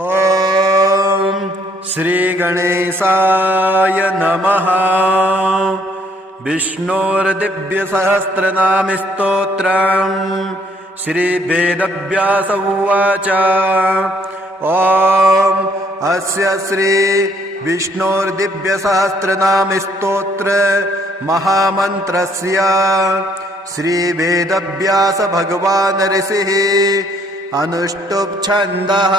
ॐ श्रीगणेशाय नमः। विष्णोर्दिव्यसहस्रनामस्तोत्रम् श्रीवेदव्यास उवाच। ॐ अस्य श्री विष्णोर्दिव्यसहस्रनामस्तोत्र महामन्त्रस्य श्रीवेदव्यास भगवान् ऋषिः अनुष्टुप् छन्दः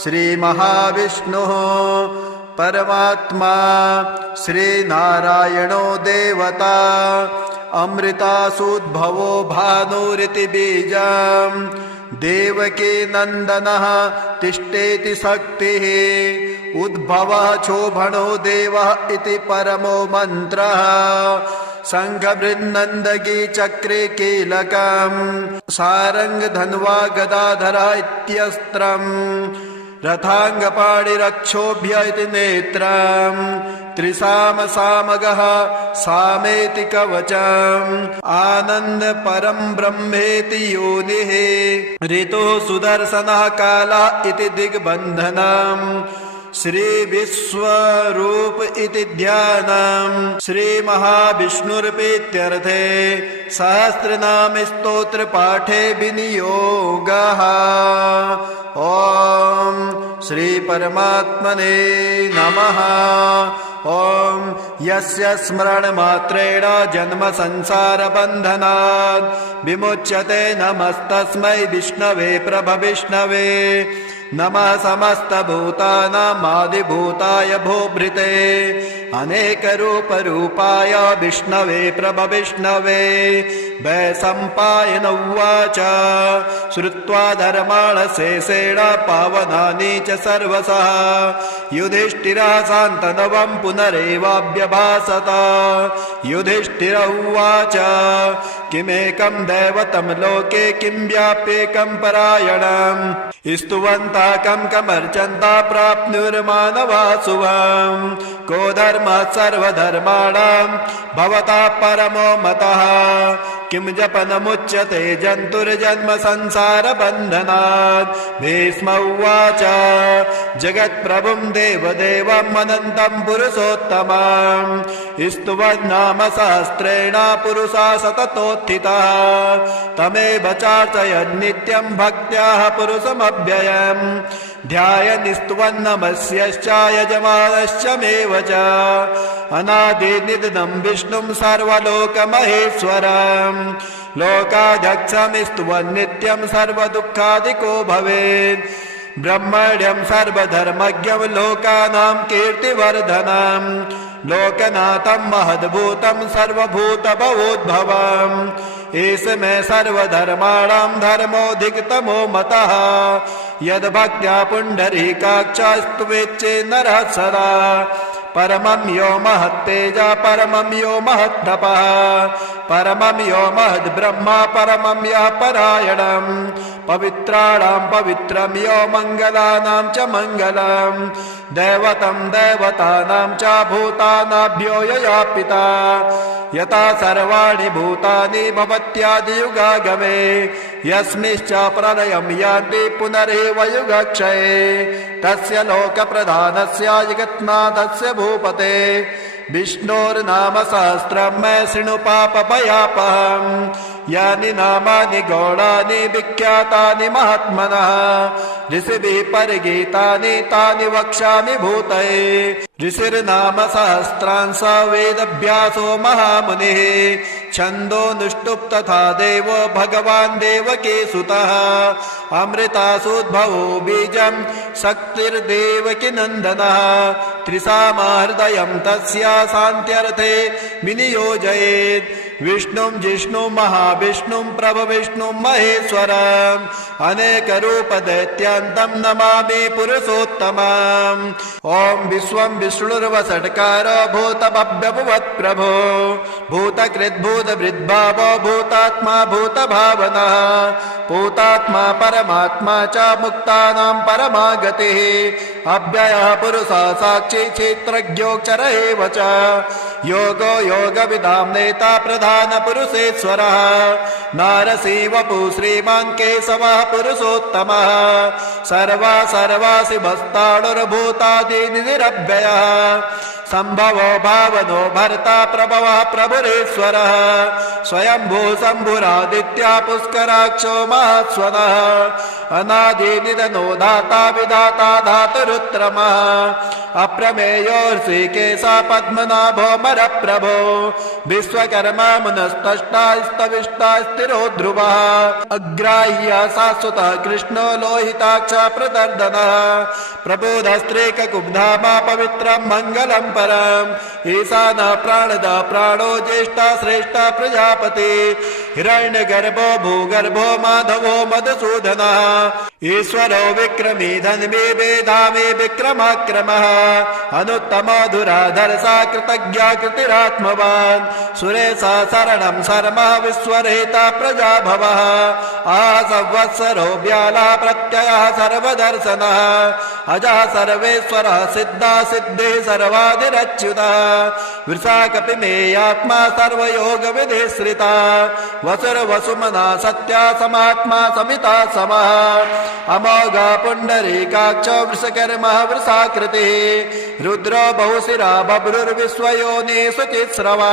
श्रीमहाविष्णुः परमात्मा श्रीनारायणो देवता अमृतासूद्भवो भानुरिति बीजम् देवकी नन्दनः तिष्ठेति शक्तिः उद्भवः शोभनो देवः इति परमो मन्त्रः शङ्खबृन्नन्दगी चक्रे कीलकम् सारङ्गधन्वा गदाधरः इत्यस्त्रम् रथाङ्गपाणिरक्षोभ्य इति नेत्रम् त्रिसामसामगः सामेति कवचम् आनन्द परं ब्रह्मेति योनिः ऋतुः सुदर्शनः कालः इति दिग्बन्धनम् श्री विश्वरूप इति ध्यानम् श्री महाविष्णुर्पीत्यर्थे सहस्रनाम स्तोत्र पाठे विनियोगः। ॐ श्री परमात्मने नमः। ॐ यस्य स्मरणमात्रेण जन्म संसार बन्धनात् विमुच्यते नमस्तस्मै विष्णवे प्रभविष्णवे नमः समस्तभूतानामादिभूताय भूभृते अनेकरूपरूपाय विष्णवे प्रभविष्णवे। वैशम्पायन उवाच श्रुत्वा धर्माणशेषेण पावनानि च सर्वशः युधिष्ठिरः शान्तनवं पुनरेवाभ्यभाषत। युधिष्ठिर उवाच किमेकं दैवतं लोके किं व्याप्येकं परायणम् स्तुवन्तः कं कमर्चन्तः प्राप्नुर्मानवा शुभम् को धर्मः सर्वधर्माणां भवतः परमो मतः किं जपनमुच्यते जन्तुर्जन्म संसार बन्धनात्। भीष्म उवाच जगत्प्रभुं देवदेवम् अनन्तं पुरुषोत्तमम् स्तुवन्नाम सहस्रेण पुरुषा सततोत्थितः तमेव चार्चयन् नित्यं भक्त्याः पुरुषमव्ययम् ध्यायन् स्तुवन्नमस्यश्च यजमानश्च मेव च अनादिनिधनं विष्णुं सर्वलोकमहेश्वरम् लोकाध्यक्षं स्तुवन् नित्यं सर्वदुःखादिको भवेत् ब्रह्मण्यं सर्वधर्मज्ञं लोकानां कीर्तिवर्धनम् लोकनाथं महद्भूतं सर्वभूतभवोद्भवम् एष मे सर्वधर्माणां धर्मोऽधिकतमो मतः यद्भक्त्या पुण्डरीकाक्षस्तुवेच्चे नरः सदा परमं यो महत्तेजा परमं यो महत्तपः परमं यो महद्ब्रह्मा परमं यः परायणम् पवित्राणां पवित्रं यो मङ्गलानां च मङ्गलम् दैवतं दैवतानां च भूतानाभ्यो यया पिता यथा सर्वाणि भूतानि भवत्यादियुगागमे यस्मिश्च प्रलयं यान्ति पुनरेव युगक्षये तस्य लोकप्रधानस्य जगन्नाथस्य भूपते विष्णोर्नाम सहस्रं मे शृणु पापभयापहम् यानि नामानि गौणानि विख्यातानि महात्मनः ऋषिभिः परिगीतानि तानि वक्ष्यामि भूतये। ऋषिर्नाम सहस्रांश वेदव्यासो महामुनिः छन्दोऽनुष्टुप् तथा देवो भगवान् देवकी सुतः अमृतासूद्भवो बीजं शक्तिर्देवकी नन्दनः त्रिसामहृदयं तस्य शान्त्यर्थे विनियोजयेत् विष्णुं जिष्णुं महाविष्णुं प्रभविष्णुं महेश्वरम् अनेकरूपदैत्यान्तं नमामि पुरुषोत्तमम्। ॐ विश्वं विष्णुर्वषट्कारो भूतभव्यभुवत् प्रभो भूतकृद्भूतभृद्भावो भूतात्मा भूतभावनः भूतात्मा परमात्मा च मुक्तानां परमा गतिः अव्ययः पुरुषः साक्षी क्षेत्रज्ञोऽक्षर एव च योगो योगविदां नेता प्रधानपुरुषेश्वरः नारसी वपु श्रीमान् केशवः पुरुषोत्तमः सर्वा सर्वासिभस्ताणुर्भूतादिनिरव्ययः संभवो भावनो भर्ता प्रभवः प्रभुरेश्वरः स्वयंभू शम्भुरादित्या पुष्कराक्षो महास्वनः अनादिनिधनो दाता विधाता धातुरुत्तमः अप्रमेयो ऋषिकेशः पद्मनाभो मरप्रभो विश्वकर्मा मुनस्तष्टा स्तविष्टा स्थिरो ध्रुवः अग्राह्य शाश्वतः कृष्णो लोहिताक्ष प्रदर्दनः प्रबोधस्त्रीककुब्धामा पवित्रं मङ्गलं परम् ईशानः प्राणदा प्राणो ज्येष्ठा श्रेष्ठा प्रजापति हिरण्यगर्भो भूगर्भो माधवो मधुसूदनः ईश्वरो विक्रमी धन्वी वेधामी विक्रमाक्रमः अनुत्तमो धुराधरसा कृतज्ञा कृतिरात्मवान् सुरेशा शरणं शर्मः विश्वरेता प्रजाभवः संवत्सरो व्याला प्रत्ययः सर्वदर्शनः अजः सर्वेश्वरः सिद्धा सिद्धि सर्वादिरच्युतः वृषा कपिमेयात्मा सर्वयोगविधिश्रिता वसुर्वसुमना सत्या समात्मा समिता समः अमोघा पुण्डरीकाक्ष वृषकर्मः वृषाकृतिः रुद्रो बहुशिरा बभ्रुर्विश्वयोनि शुचिस्रवा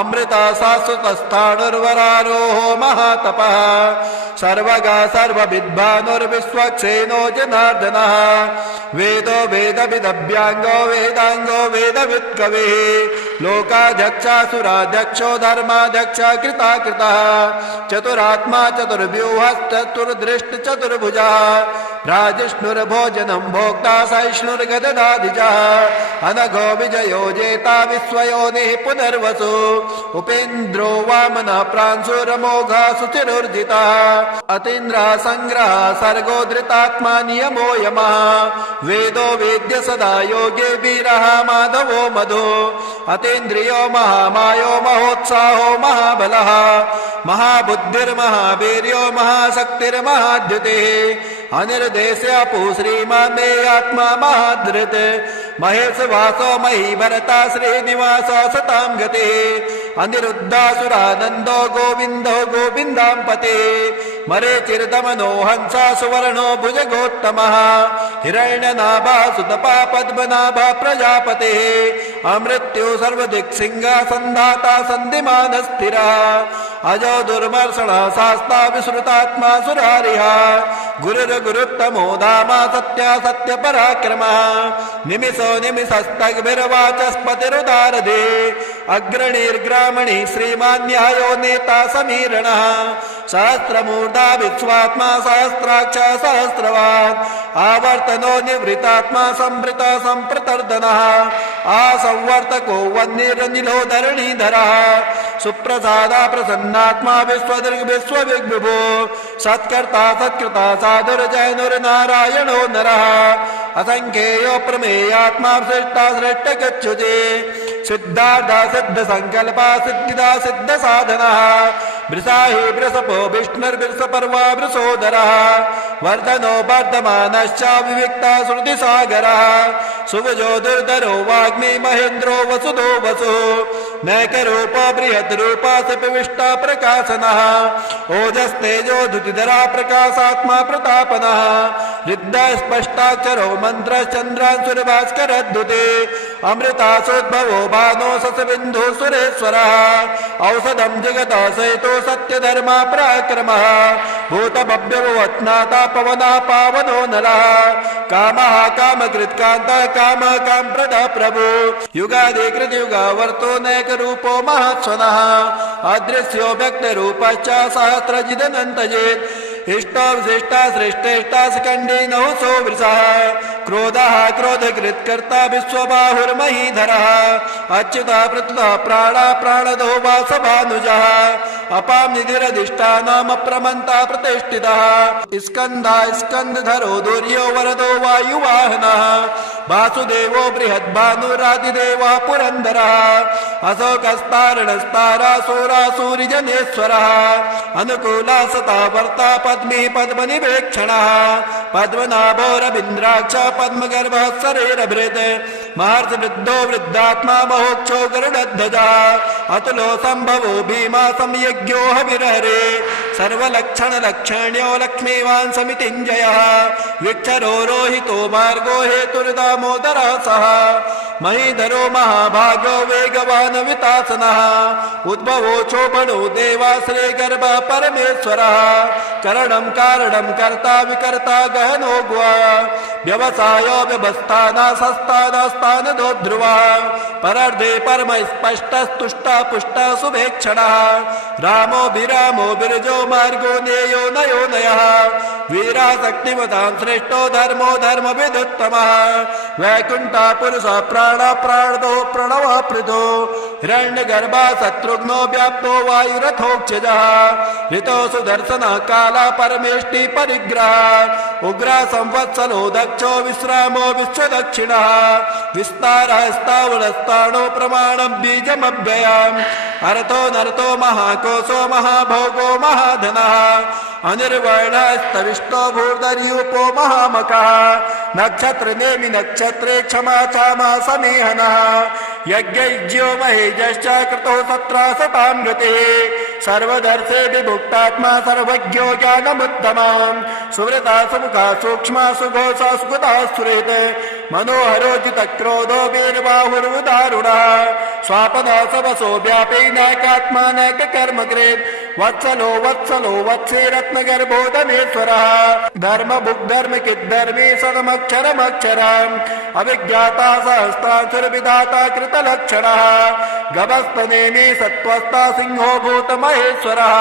अमृता शाश्वतस्थाणुर्वरारोहो महातपः सर्वगा सर्वविद्वानुर्विश्वक्षेनो जनार्दनः वेदो वेदविदभ्यांगो वेदांगो वेदवित्कविः लोकाध्यक्षासुराध्यक्षो धर्माध्यक्ष कृताकृतः चतुरात्मा चतुर्व्यूहश्चतुर्दृष्ट चतुर्भुजः राजिष्णुर्भोजनं भोक्ता सहिष्णुर्गददादिजः अनघो विजयो जेता विश्वयोनिः पुनर्वसु उपेन्द्रो वामनः प्रांशुरमोघा सुचिरुर्जितः अतीन्द्रः संग्रह सर्गो धृतात्मा नियमो यमः वेदो वेद्य सदा योगे वीरः माधवो मधु अतीन्द्रियो महामायो महोत्साहो महाबलः महाबुद्धिर्महावीर्यो महाशक्तिर्महाद्युतिः अनिर्देश्यपु श्रीमान् मे आत्मा महाधृत् महेश वासो मही भरता श्रीनिवास सतां गतिः अनिरुद्धासुरानन्दो गोविन्दो गोविन्दां पते मरीचिर्दमनो हंसा सुवर्णो भुजगोत्तमः हिरण्यनाभा सुतपा पद्मनाभा प्रजापतिः अमृत्यु सर्वदिक्सिंहासन्धाता सन्धिमानस्थिरः अजो दुर्मर्षणः शास्ता विश्रुतात्मा सुरारिः गुरुर्गुरुत्तमो धामा सत्या सत्यपराक्रमः निमिषो निमिषस्तग्भिर्वाचस्पतिरुदारधे अग्रणीर्ग्रामणी श्रीमान् न्यायो नेता समीरणः सहस्रमूर्धा विश्वात्मा सहस्राक्ष सहस्रवान् आवर्तनो निवृतात्मा संवृत संप्रतर्दनः आसंवर्तको वह्निरनिलो धरणीधरः सुप्रसादा प्रसन्नात्मा विश्वदृग् विश्वविग्विभो सत्कर्ता सत्कृता साधुर्जैनुर्नारायणो नरः असंख्येयो प्रमेयात्मा श्रेष्ठा श्रेष्ठ गच्छुते सिद्धार्था सिद्ध संकल्पा सिद्धिदा सिद्ध साधनः वृषाहि वृषपो विष्णुर्वृषपर्वा वृषोदरः वर्धनो वर्धमानश्च विविक्ता श्रुतिसागरः सुभजो दुर्धरो वाग्मी महेन्द्रो वसुधो वसुः नैकरूपो बृहद्रूपा सपिविष्टा प्रकाशनः ओजस्तेजो धुतिधरा प्रकाशात्मा प्रतापनः रिद्धा स्पष्टाक्षरो मन्त्रश्चन्द्रांशुर्भास्करद्युते अमृतासोद्भवो भानो ससबिन्धु सुरेश्वरः औषधं जगतः सहितो सत्यधर्मा पराक्रमः भूतभव्यवत्नाता पवनः पावनो नरः कामः कामकृत्कान्तः कामः कामप्रदः प्रभु युगादिकृतयुगावर्तो नैकरूपो महत्स्वनः अदृश्यो व्यक्तरूपश्च सहस्रजिदनन्तजित् इष्टो विशिष्टा श्रेष्ठेष्टा शिखण्डी नहुसो वृषः क्रोधः क्रोधकृत्कर्ता विश्वबाहुर्महीधरः अच्युतः प्रत्युतः प्राणा प्राणदो वासभानुजः अपां निधिरधिष्ठानमप्रमन्ता प्रतिष्ठितः स्कन्धा स्कन्धधरो दुर्यो वरदो वायुवाहनः वासुदेवो बृहद्भानुरादिदेवः पुरन्दरः अशोकस्तारणस्तारासुरासूरिजनेश्वरः अनुकूला सता वर्ता पद्मी पद्मनिवेक्षणः पद्मनाभो रवीन्द्राक्ष पद्मगर्भः शरीरभृत् महर्षि वृद्धो वृद्धात्मा महोक्षो गरुडध्वजः अतुलो संभवो भीमा संयज्ञो हविरहरे सर्वलक्षण लक्षण्यो लक्ष्मीवान् समितिञ्जयः विक्षरो रोहितो मार्गो हेतुर्दामोदरः सः महीधरो महाभागो वेगवान् वितासनः उद्भवो चोपणो देवाश्रे गर्भ परमेश्वरः करणं कारणं कर्ता विकर्ता गहनो गुहा व्यवसायो व्यवस्थानासस्तानस्तानदो ध्रुवः परर्धे परम स्पष्टस्तुष्टा पुष्टा शुभेक्षणः रामो विरामो बिरजो मार्गो नेयो नयो नयः वीरा शक्तिमतां श्रेष्ठो धर्मो धर्मविदुत्तमः वैकुण्ठा पुरुष प्राण प्राणदो प्रणव पृथो हिरण्यगर्भा शत्रुघ्नो व्याप्तो वायुरथोक्षजः ऋतो सुदर्शन काला परमेष्टि परिग्रह उग्र संवत्सलो दक्षो विश्रामो विश्वदक्षिणः विस्तारः स्थावरस्ताणो प्रमाणं बीजमव्ययम् अर्थो नरतो महाकोशो महाभोगो महाधनः अनिर्वर्णस्तविष्टो भूर्धर्यूपो महामकः नक्षत्र नेमि नक्षत्रे क्षमा क्षमा समीहनः यज्ञज्ञो महेजश्च कृतो सत्रासतां गतिः सर्वदर्शे विभुक्तात्मा सर्वज्ञो ज्ञानमुत्तमः सुवृता सुमुखा सूक्ष्मा सुघोषा सुगता सुरेत मनोहरो जितक्रोधो वीरबाहुरुदारुणः स्वापदा सवसो व्यापैनाकात्मा नैककर्मकृत् वत्सलो वत्सलो वत्से रत्नगर्भो धनेश्वरः धर्मभुग्धर्मकिद्धर्मी सदमक्षरमक्षरम् अविज्ञाता सहस्रांशुर्विधाता कृतलक्षणः गभस्तनेमि सत्त्वस्था सिंहो भूतमहेश्वरः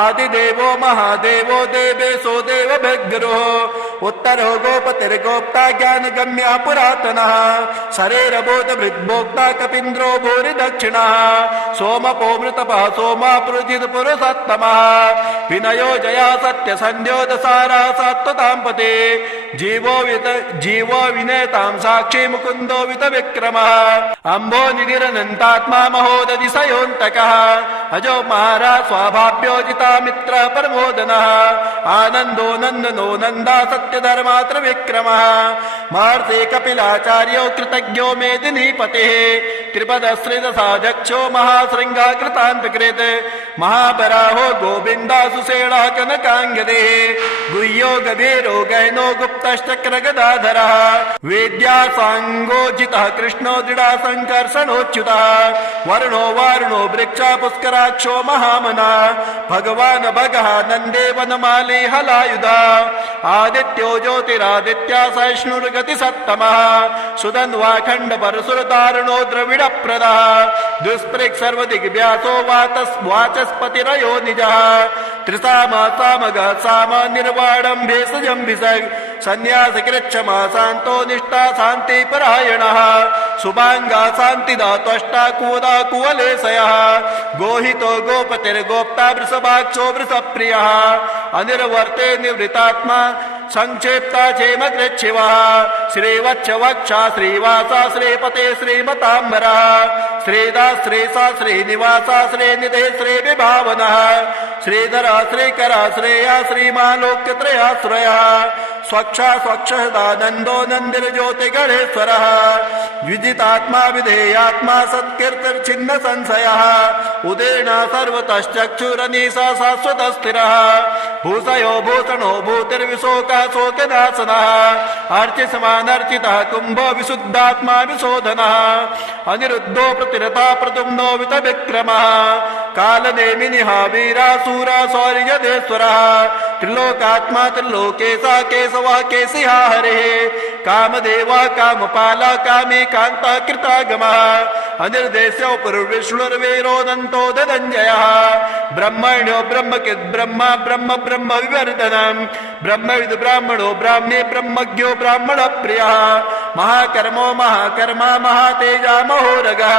आदिदेवो महादेवो देवेशो देवभिर्गुरुः उत्तरो गोपतिर्गोप्ता ज्ञानगम्या पुरातनः शरीरबोधभृद्भोक्ता कपीन्द्रो भूरि दक्षिणः सोमपो मृतपः सोमा पुरुजित् पुरुषोत्तमः विनयो जया सत्यसन्ध्यो दसारा सात्वतां पते जीवो विनेतां साक्षी मुकुन्दो वितविक्रमः अम्भो निधिरनन्तात्मा महोदधिशयोऽन्तकः अजो महाराज स्वाभाव्योजिता मित्र प्रमोदनः आनन्दो नन्दनो नन्दा सत्यधर्मात्र विक्रमः महर्षि कपिलाचार्यो कृतज्ञो मेदिनीपतिः त्रिपदश्रितसाध्यक्षो महाशृङ्गा कृतान्तकृत् महाबराहो गोविन्दासुषेणः कनकाङ्गदे गुह्यो गभीरो गहनो गुप्तश्चक्रगदाधरः वेद्या साङ्गोजितः कृष्णो दृढा सङ्कर्षणोच्युतः वर्णो वारुणो वृक्षा पुष्कराक्षो महामना भगवान् भगः नन्दे वनमाली हलायुधा आदित्यो ज्योतिरादित्या सहिष्णुर्गतिसत्तमः सुधन्वाखण्ड परशुरतारुणो द्रविडप्रदः दुष्पृक् सर्वदिग्व्यासो वाचस्पतिरयो निजः त्रिसामा सामगः साम निर्वाणं भेषजं भिषग् सन्न्यासकृच्छमा शान्तो निष्ठा शान्तिपरायणः शुभाङ्गा शान्तिदा त्वष्टा कुवदा कुवलेशयः गोहितो गोपतिर्गोप्ता वृषभाक्षो वृषप्रियः अनिर्वर्ते निवृतात्मा संक्षेप्ता क्षेमकृच्छिवः श्रीवत्सवक्षा श्रीवासा श्रीपते श्रीमताम्बरः श्रीदा श्रेषा श्रीनिवासा श्रीनिधे श्रीविभावनः श्रीधरा श्रीकरा श्रेया श्रीमालोक्यत्रयाश्रयः स्वक्षा स्वक्षदानन्दो नन्दिर्ज्योतिगणेश्वरः विजितात्मा विधेयात्मा सत्कीर्तिर्छिन्न संशयः उदेना सर्वतश्चक्षुरनीशा शाश्वत स्थिरः भूषयो भूषणो भूतिर्विशोकः शोकनाशनः अर्चिसमानर्चितः कुम्भो विशुद्धात्मा विशोधनः अनिरुद्धो प्रतिरता प्रद्युम्नो वितविक्रमः कालनेमिनिः वीरासूरा शौर्यदेश्वरः त्रिलोकात्मा त्रिलोकेशा केशवः केशिहा हरिः कामदेवा कामपाला कामी कान्ता कृतागमः अनिर्देश्यो पुरुर्विष्णुर्वीरोदन्तो धनञ्जयः ब्रह्मण्यो ब्रह्मकिद् ब्रह्म ब्रह्म ब्रह्म विवर्धनम् ब्रह्मविद् ब्राह्मणो ब्राह्मी ब्रह्मज्ञो ब्राह्मण प्रियः महाकर्मो महाकर्मा महातेजा महोरगः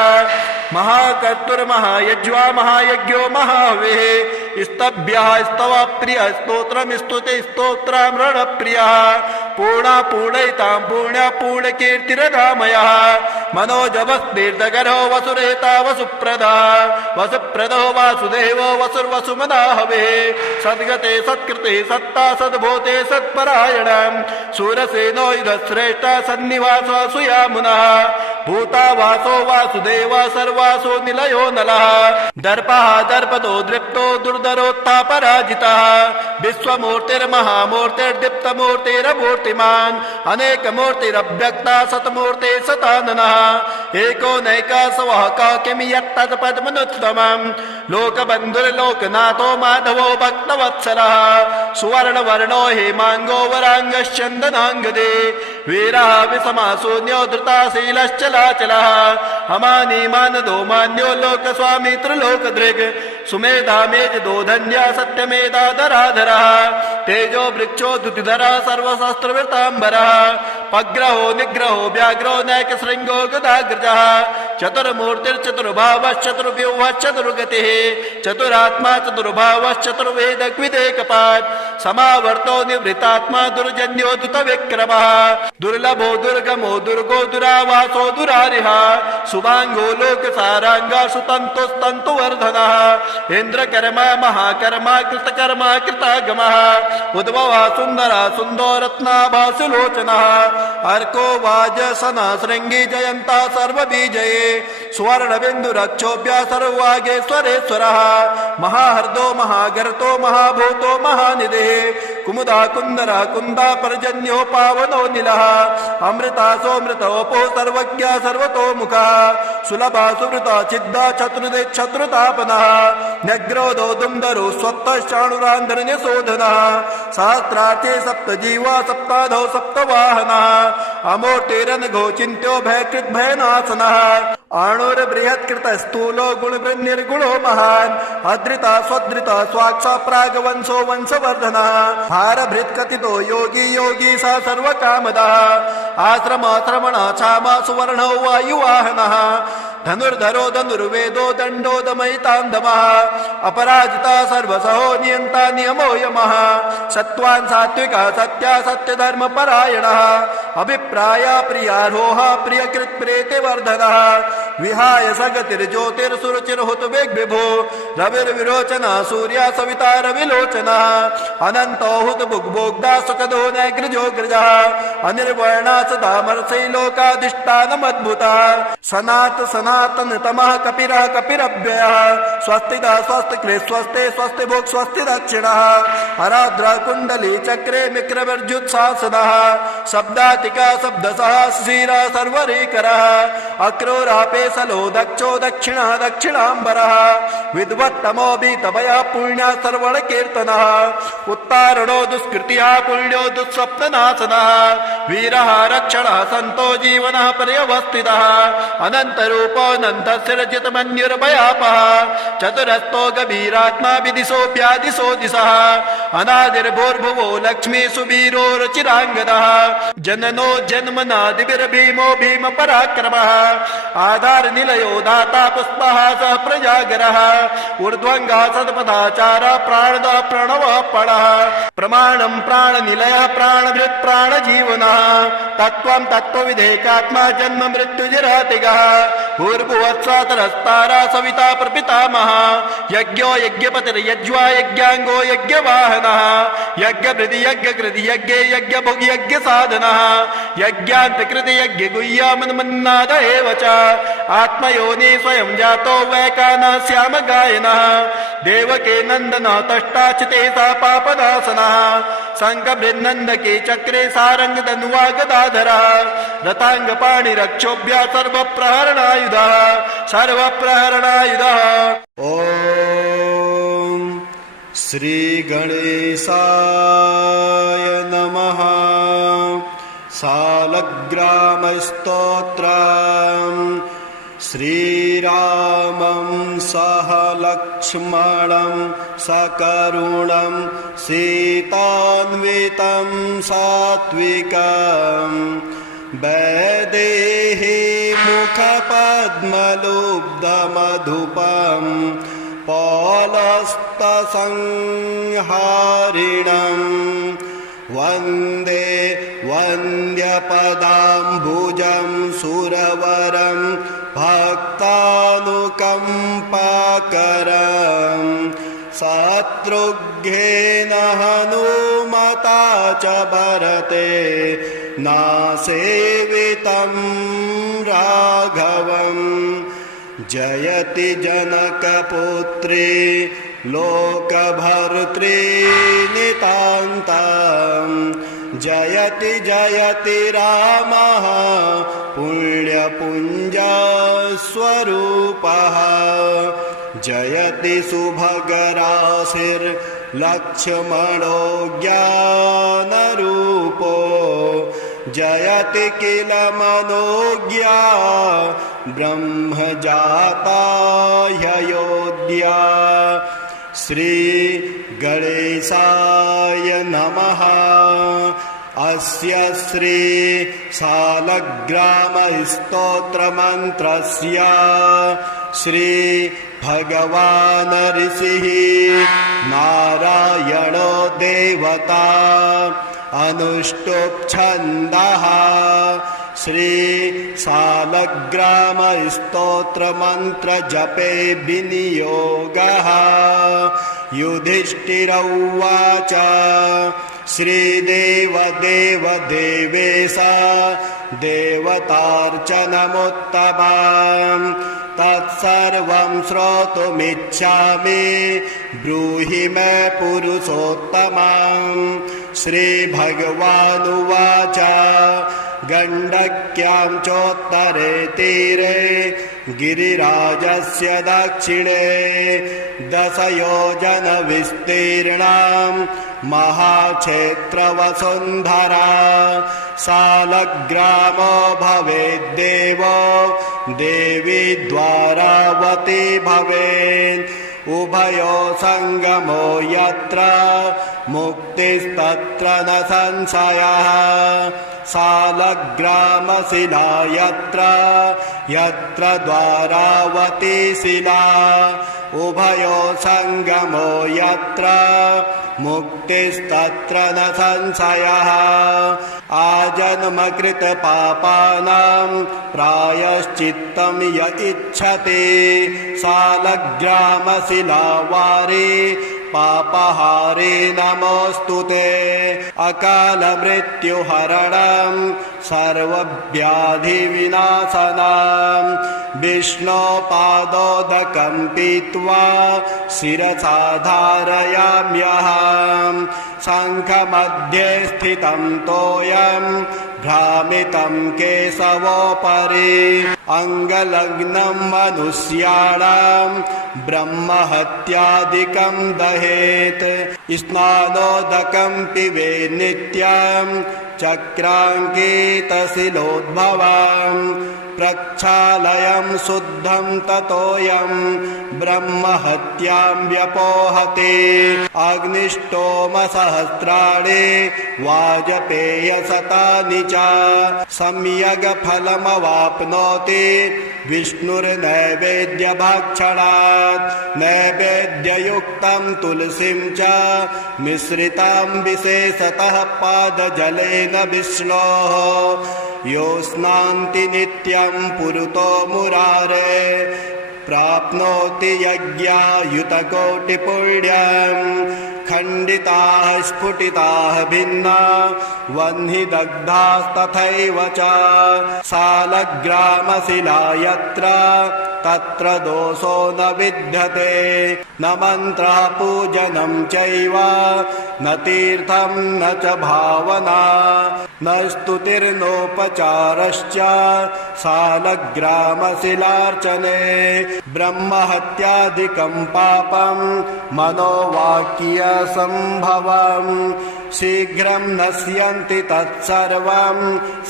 महाकर्तुर्महायज्वा महायज्ञो महाहविः स्तभ्यः स्तव प्रियः स्तोत्रम् स्तुते स्तोत्रमृण प्रियः पूर्णा पूर्णयितां पुण्य पूर्णकीर्तिरधामयः मनोजवस्तीर्थकरो वसुरेता वसुप्रदा वसुप्रदो वासुदेवो वसुर्वसुमना हवे सद्गते सत्कृते सत्ता सद्भूते सत्परायणम् सूरसेनो युधश्रेष्ठ सन्निवास सुयामुनः भूता वासो वासुदेव सर्वासो निलयो नलः दर्पः दर्पदो दृप्तो दुर्धरोत्तापराजितः विश्वमूर्तिर्महामूर्तिर्दीप्तमूर्तिरमूर्तिमान् अनेकमूर्तिरव्यक्ता सतमूर्ते सताननः एको नैका स्वः किमि यत्तत्पद्मनुत्तमम् लोकबन्धुर्लोकनाथो माधवो भक्तवत्सलः सुवर्णवर्णो हेमाङ्गो वराङ्गश्चन्दनाङ्गदे वीरः विषमाशून्यो धृताशीलश्चलाचलः हमानी मानदो मान्यो लोकस्वामी त्रिलोकदृक् सुमेधा मेजदो धन्या सत्यमेधाधराधरः तेजो वृक्षो द्युतिधरः सर्वशास्त्रवृताम्बरः पग्रहो निग्रहो व्याघ्रो नैकशृङ्गो गदाग्रजः चतुर्मूर्तिर्चतुर्भावश्चतुर्व्यूहश्चतुर्गतिः चतुरात्मा चतुर्भावश्चतुर्वेदग्विदेकपात् समावर्तो निवृत्तात्मा दुर्जन्यो दुतविक्रमः दुर्लभो दुर्गमो दुर्गो दुरावासो दुरारिः शुभांगो लोकसारांगा सुतन्तुस्तन्तुवर्धनः इन्द्रकर्मा महाकर्मा कृतकर्मा कृतागमः उद्भवः सुन्दरः सुन्दो रत्नाभा सुलोचनः अर्को वाजसना शृङ्गी जयन्ता सर्वबीजये सुवर्णबिन्दुरक्षोभ्य सर्ववागेश्वरेश्वरः महाहर्दो महागर्तो महाभूतो महानिधिः कुमुदा कुन्दरा कुन्दा पर्जन्यो पावनो निलः अमृता सोमृतोपो सर्वज्ञ सर्वतोमुखः सुलभा सुवृता चिद्दा चतुर्दे शत्रुतापनः न्यग्रोधो दुन्दरो स्वत्तश्चाणुरान्धन्यशोधनः सहस्रार्थे सप्तजीवा सप्ताधौ सप्तवाहनः अमूर्तिरनघो चिन्त्यो भयकृद्भयनाशनः आणुर्बृहत्कृत स्थूलो गुणवृन्निर्गुणो महान् अधृता स्वधृता स्वाक्षा प्रागवंशो वंशवर्धनः भारभृत्कथितो योगी योगी स सर्वकामदः आश्रमाश्रमणः क्षामा सुवर्णो वायुवाहनः धनुर्धरो धनुर्वेदो दण्डो दमयितान्दमः अपराजिता सर्वसहो नियन्ता नियमो यमः सत्त्वान् सात्विकः सत्या सत्यधर्मपरायणः अभिप्राय प्रियारोह प्रियकृत् प्रीतिवर्धनः विहाय सगतिर्ज्योतिर्सुरुचिर्हुत विभो रविर्विरोचनः सूर्य सविता रविलोचनः अनन्तो हुत भुग्भोग्धा सुखदो नैग्रजो ग्रजः अनिर्वर्णा सदामर्षै लोकाधिष्ठानमद्भुतः सनातन तमः कपिरः कपिरव्ययः स्वस्तिदा स्वस्तिकृ स्वस्ते स्वस्ति भोक् स्वस्ति दक्षिणः हराद्रा कुण्डली चक्रे मिक्रवर्जुत्सासनः शब्दातिका शब्दसः शिशिरा सर्वरीकरः अक्रूरापेसलो दक्षो दक्षिणः दक्षिणाम्बरः विद्वत्तमो भीतभयः पुण्यः सर्वणकीर्तनः उत्तारणो दुष्कृतिः पुण्यो दुःस्वप्ननाशनः वीरः रक्षणः सन्तो जीवनः पर्यवस्थितः अनन्तरूपोऽनन्तशिरजितमन्युर्भयापः चतुरस्तो गभीरात्मा विदिशो व्यादिशो दिशः अनादिर्भूर्भुवो लक्ष्मी सुवीरो रुचिराङ्गदः जननो जन्मनादिभिर्भीमो भीम पराक्रमः आधारनिलयो दाता पुष्पः सः प्रजागरः ऊर्ध्वङ्गः सदपदाचारः प्राणदः प्रणवः पणः प्रमाणं प्राणनिलयः प्राणभृत् प्राणजीवनः तत्त्वं तत्त्वविधेकात्मा जन्म मृत्युजरातिगः भूर्भुवत्सातरस्तारा सविता प्रपितामह यज्ञो यज्ञपतिर्यज्वा यज्ञाङ्गो यज्ञवाहनः यज्ञभृति यज्ञकृति यज्ञे यज्ञभुग् यज्ञसाधनः यज्ञान्तकृति यज्ञगुह्यामन्मन्नाद एव च आत्मयोनि स्वयं जातो वैकानः श्यामगायनः देवके नन्दनः तष्टाचिते सा पापनाशनः शङ्खबृन्नन्दके चक्रे सारङ्गधनुवा गदाधरः रथाङ्गपाणिरक्षोभ्यः सर्वप्रहरणायुधः सर्वप्रहरणायुधः। ॐ श्रीगणेशाय नमः। सालग्रामस्तोत्रम् श्रीरामं सह लक्ष्मणं सकरुणं सीतान्वितं सात्विकम् वैदेही मुखपद्मलुब्धमधुपं पौलस्तसंहारिणं वन्दे वन्द्यपदाम्बुजं सुरवरं भक्तानुकम्पाकरं शत्रुघ्नेन हनुमता च भरते नासेवितं राघवम् जयति जनकपुत्री लोकभर्त्री नितान्तम् जयति जयति रामः पुण्यपुञ्जस्वरूपः जयति सुभगराशिर्लक्ष्मणो ज्ञानरूपो जयति किल मनोज्ञा ब्रह्मजाता ह्ययोध्या। श्री गणेशाय नमः। अस्य श्री शालग्राम स्तोत्रमन्त्रस्य श्री भगवान् ऋषिः नारायणो देवता अनुष्टुप् छन्दः श्री शालग्राम स्तोत्र मंत्र जपे विनियोगः। युधिष्ठिर उवाच श्रीदेव देव देवेश देवतार्चनमुत्तमम् तत्सर्वं श्रोतुमिच्छामि ब्रूहि मे पुरुषोत्तमम्। श्रीभगवानुवाच गण्डक्यां चोत्तरे तीरे गिरिराजस्य दक्षिणे 10 योजन विस्तीर्णां महाक्षेत्रवसुन्धरा शालग्रामो भवेद्देवो देवी द्वारावती भवेत् उभयो संगमो यत्र मुक्तिस्तत्र न संशयः शालग्रामशिला यत्र यत्र द्वारावती शिला उभयो संगमो यत्र मुक्तिस्तत्र न संशयः आजन्मकृत पापानां प्रायश्चित्तं य इच्छति शालग्रामशिलावारि पापहारे नमोऽस्तुते अकालमृत्युहरणं सर्वव्याधिविनाशनं विष्णोपादोदकं पीत्वा शिरसा धारयाम्यहं शङ्खमध्ये स्थितं तोयं भ्रामितं केशवोपरि अङ्गलग्नं मनुष्याणां ब्रह्महत्यादिकं दहेत् स्नानोदकं पिबेत् नित्यं चक्राङ्कितशिलोद्भवं प्रक्षालयं शुद्धं ततोऽयं ब्रह्महत्यां व्यपोहते अग्निष्टोमसहस्राणि वाजपेयशतानि च सम्यग्फलमवाप्नोति विष्णुर्नैवेद्यभक्षणात् नैवेद्ययुक्तं तुलसीं च मिश्रितां विशेषतः पादजलेन विष्णोः यो स्नान्ति नित्यं पुरुतो मुरारे प्राप्नोति यज्ञायुतकोटिपुण्यम् खण्डिताः स्फुटिताः भिन्ना वह्नि दग्धास्तथैव च शालग्रामशिला यत्र तत्र दोषो न विद्यते न मन्त्रः पूजनं चैव न तीर्थं न च भावना न स्तुतिर्नोपचारश्च शालग्रामशिलार्चने ब्रह्महत्यादिकं पापं मनोवाक्यसम्भवम् शीघ्रं नश्यन्ति तत्सर्वं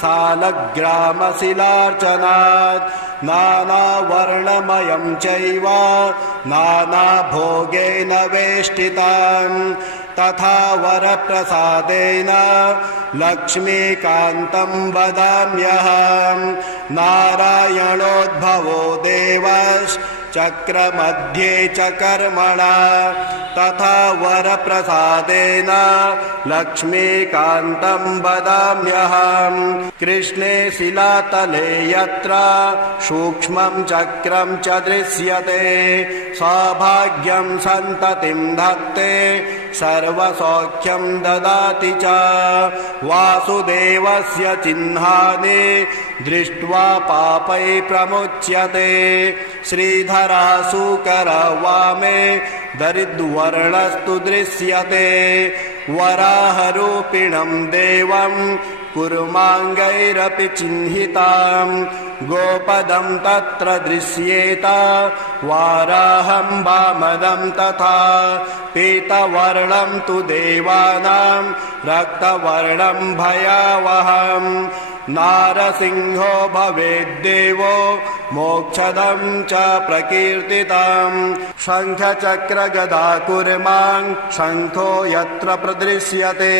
शालग्रामशिलार्चनात् नानावर्णमयं चैव नानाभोगेन वेष्टितं तथा वरप्रसादेन लक्ष्मीकान्तं वदाम्यहं नारायणोद्भवो देवः चक्रमध्ये च कर्मणा तथा वरप्रसादेन लक्ष्मीकान्तं वदाम्यहम् कृष्णे शिलातले यत्र सूक्ष्मं चक्रं च दृश्यते सौभाग्यं सन्ततिं धत्ते सर्वसौख्यं ददाति च वासुदेवस्य चिह्नानि दृष्ट्वा पापै प्रमुच्यते श्रीधरः शुकरः वामे दरिद्रवर्णस्तु दृश्यते वराहरूपिणं देवं कुर्माङ्गैरपि चिह्नितां गोपदं तत्र दृश्येत वाराहं वामदं तथा पीतवर्णं तु देवानां रक्तवर्णं भयावहं नारसिंहो भवेद्देवो मोक्षदं च प्रकीर्तितं शङ्खचक्रगदा कुर्मां शङ्खो यत्र प्रदृश्यते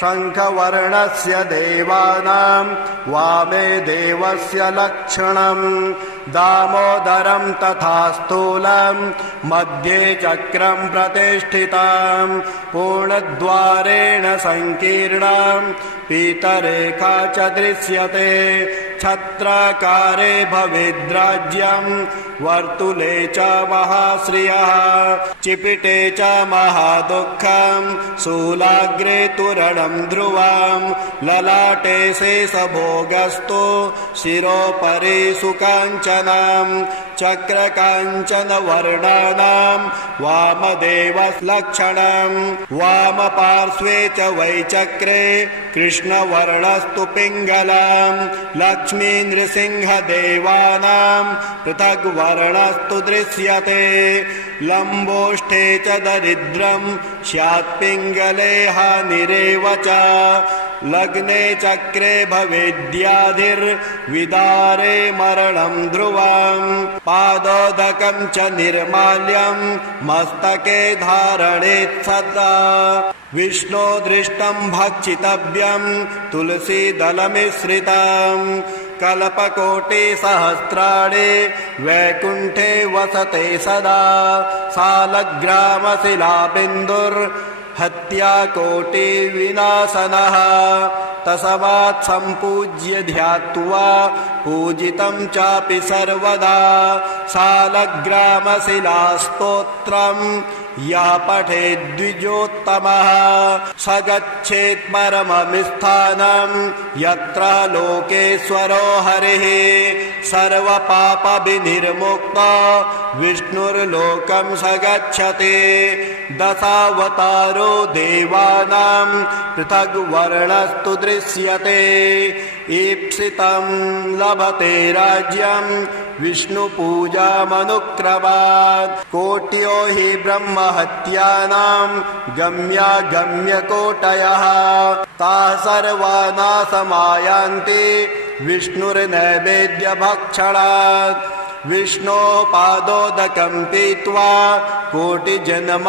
शङ्खवर्णस्य देवानां वामे देवस्य लक्षणं दामोदरं तथा स्थूलं मध्ये चक्रं प्रतिष्ठितं पूर्णद्वारेण संकीर्णं पीतरेखा च दृश्यते छत्राकारे भवेद्राज्यं वर्तुले च महाश्रियः चिपिटे च महादुःखं शूलाग्रे तोरणं ध्रुवं ललाटे शेषभोगस्तु शिरोपरि सुकाञ्चनं चक्रकाञ्चनवर्णानां वामदेवलक्षणं वामपार्श्वे च वैचक्रे कृष्णवर्णस्तु पिङ्गलं लक्ष्मी नृसिंहदेवानां पृथग् वर्णस्तु दृश्यते लम्बोष्ठे च दरिद्रं स्यात् पिङ्गले हानिरेव च लग्ने चक्रे भवेद्याधिर्विदारे मरणं ध्रुवं पादोदकं च निर्माल्यं मस्तके धारणेत् सदा विष्णो दृष्टं भक्षितव्यं तुलसीदलमिश्रितं कल्पकोटिसहस्राणि वैकुण्ठे वसते सदा सालग्रामशिलाबिन्दुर्हत्याकोटिविनाशनः तस्मात् सम्पूज्य ध्यात्वा पूजितं चापि सर्वदा सालग्रामशिलास्तोत्रं यः पठेद्विजोत्तमः स गच्छेत् परमस्थानं यत्र लोकेश्वरो हरिः सर्वपापविनिर्मुक्तो विष्णुर्लोकं स गच्छति दशावतारो देवानां पृथग् वर्णस्तु दृश्यते ईप्सितं लभते राज्यं विष्णुपूजामनुक्रमात् कोट्यो हि ब्रह्महत्यानां गम्यागम्यकोटयः ताः सर्वा नाशमायान्ति विष्णुर्नैवेद्यभक्षणात् विष्णो पादोदकं पीत्वा कोटिजन्माघनाशनं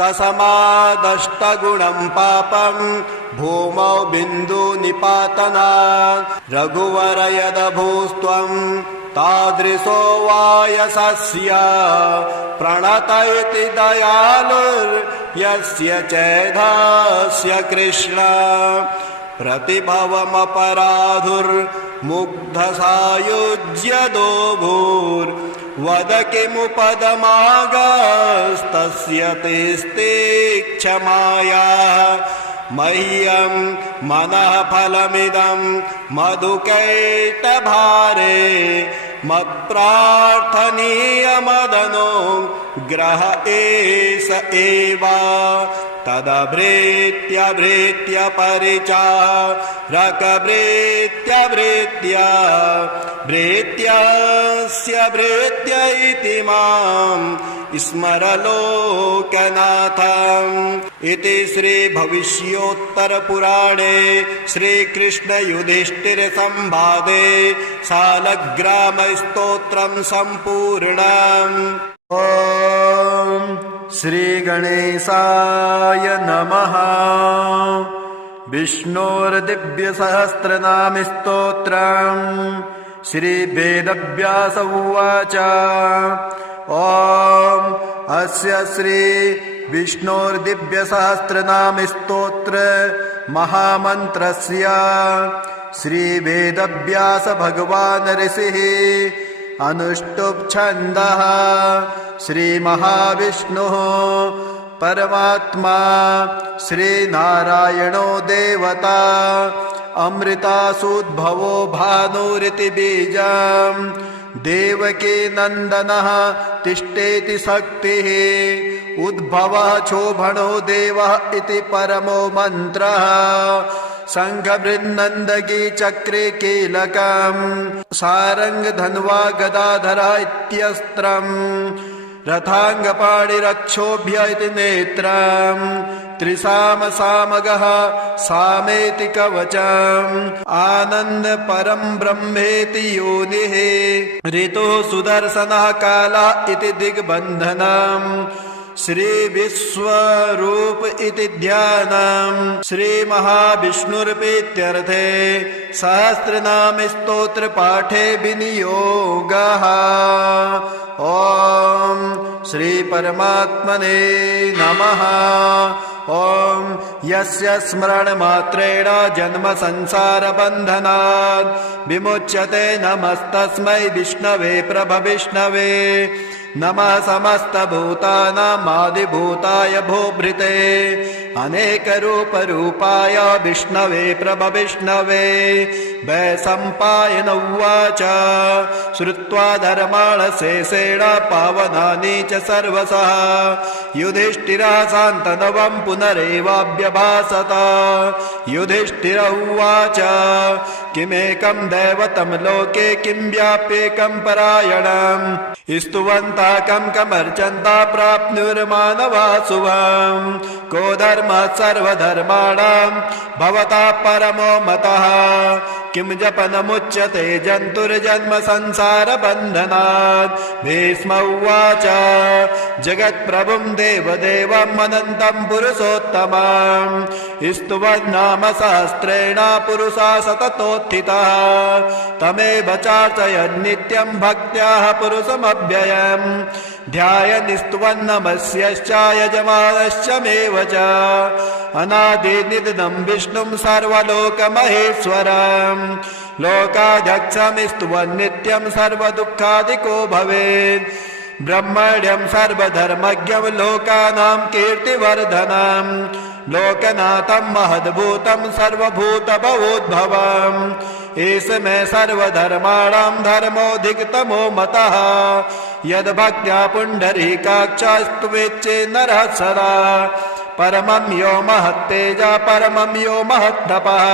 तस्मादष्टगुणं पापं भूमौ बिन्दुनिपातनात् रघुवर यदभूस्त्वं तादृशो वायसस्य प्रणत इति दयालुर्यस्य चैधस्य कृष्ण प्रतिभवमपराधुर्मुग्धसायुज्य दोभूर्वद किमुपदमागस्तस्य तेस्ते क्षमाया मह्यं मनः फलमिदं मधुकैटभारे मत्प्रार्थनीयमदनो ग्रह एष एव तदभृत्य परिचारकभृत्य भृत्यस्य भृत्य इति मां स्मरलोकनाथम् इति श्री भविष्योत्तरपुराणे श्रीकृष्णयुधिष्ठिरसंवादे शालग्रामस्तोत्रं सम्पूर्णम्। ॐ श्रीगणेशाय नमः। विष्णोर्दिव्यसहस्रनामस्तोत्रम् श्रीवेदव्यास उवाच ॐ अस्य श्री विष्णोर्दिव्यसहस्रनामस्तोत्र महामन्त्रस्य श्रीवेदव्यास भगवान् ऋषिः अनुष्टुप् छन्दः श्रीमहाविष्णुः परमात्मा श्रीनारायणो देवता अमृतासूद्भवो भानुरिति बीजम् देवकी नन्दनः तिष्ठेति शक्तिः उद्भवः शोभनो देवः इति परमो मन्त्रः शङ्खबृन्नन्दगी चक्रे कीलकम् सारङ्गधन्वा गदाधर इत्यस्त्रम् रथाङ्गपाणिरक्षोभ्य इति नेत्रम् त्रिसामसामगः सामेति कवचम् आनन्द परं ब्रह्मेति योनिः ऋतुः सुदर्शनः कालः इति दिग्बन्धनम् श्रीविश्वरूप इति ध्यानम् श्रीमहाविष्णुर्प्रीत्यर्थे सहस्रनाम स्तोत्र पाठे विनियोगः। ॐ श्री परमात्मने नमः। ॐ यस्य स्मरणमात्रेण जन्म संसार बन्धनात् विमुच्यते नमस्तस्मै विष्णवे प्रभविष्णवे नमः समस्तभूतानामादिभूताय भूभृते अनेकरूपरूपाय विष्णवे प्रभविष्णवे वैशम्पायन उवाच श्रुत्वा धर्माणशेषेण पावनानि च सर्वशः युधिष्ठिरः शान्तनवं पुनरेवाभ्यभाषत युधिष्ठिर उवाच किमेकं दैवतं लोके किं व्याप्येकं परायणम् स्तुवन्ता कं कमर्चन्ता प्राप्नुर्मानवा शुभम् को धर्मः सर्वधर्माणां भवता परमो मतः किं जपनमुच्यते जन्तुर्जन्म संसार बन्धनात् भीष्म उवाच जगत्प्रभुं देवदेवम् अनन्तं पुरुषोत्तमम् स्तुवन्नाम सहस्रेण पुरुषा सततोत्थितः तमेव चार्चयन्नित्यं भक्त्याः पुरुषमव्ययम् ध्यायन् स्तुवन्नमस्यश्च यजमानश्च मेव च अनादिनिधनं विष्णुं सर्वलोकमहेश्वरम् लोकाध्यक्षं स्तुवन्नित्यं सर्वदुःखादिको भवेत् ब्रह्मण्यं सर्वधर्मज्ञं लोकानां कीर्तिवर्धनम् लोकनाथं महद्भूतं सर्वभूतभवोद्भवम् एष मे सर्वधर्माणां धर्मोऽधिकतमो मतः यद्भक्त्या पुण्डरीकाक्षस्तुवेच्चे नरः सदा परमं यो महत्तेजा परमं यो महत्तपः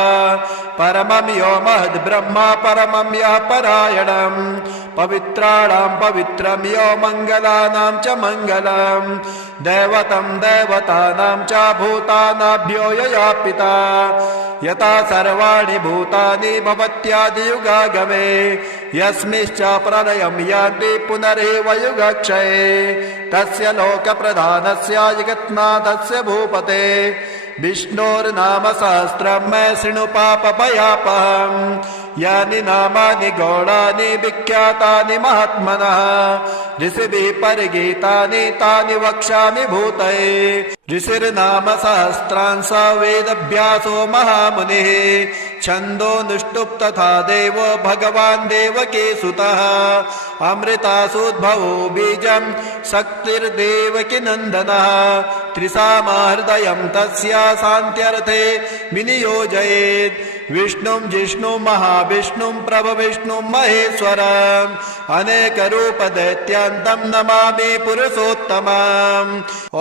परमं यो महद्ब्रह्मा परमं यः परायणम् पवित्राणां पवित्रं यो मङ्गलानां च मङ्गलम् दैवतं दैवतानां च भूतानाभ्यो यया पिता यथा सर्वाणि भूतानि भवत्यादियुगागमे यस्मिश्च प्रलयं यान्ति पुनरेव युगक्षये तस्य लोकप्रधानस्य जगन्नाथस्य भूपते विष्णोर्नाम सहस्रं मे शृणु पापभयापहम् यानि नामानि गौणानि विख्यातानि महात्मनः ऋषिभिः परिगीतानि तानि वक्ष्यामि भूतये ऋषिर्नाम सहस्रांश वेदव्यासो महामुनिः छन्दोऽनुष्टुप् तथा देवो भगवान् देवकी सुतः अमृतासूद्भवो बीजं शक्तिर्देवकी नन्दनः त्रिसामहृदयं तस्य शान्त्यर्थे विनियोजयेत् विष्णुं जिष्णुं महाविष्णुं प्रभविष्णुं महेश्वरम् अनेकरूपदैत्यान्तं नमामि पुरुषोत्तमम्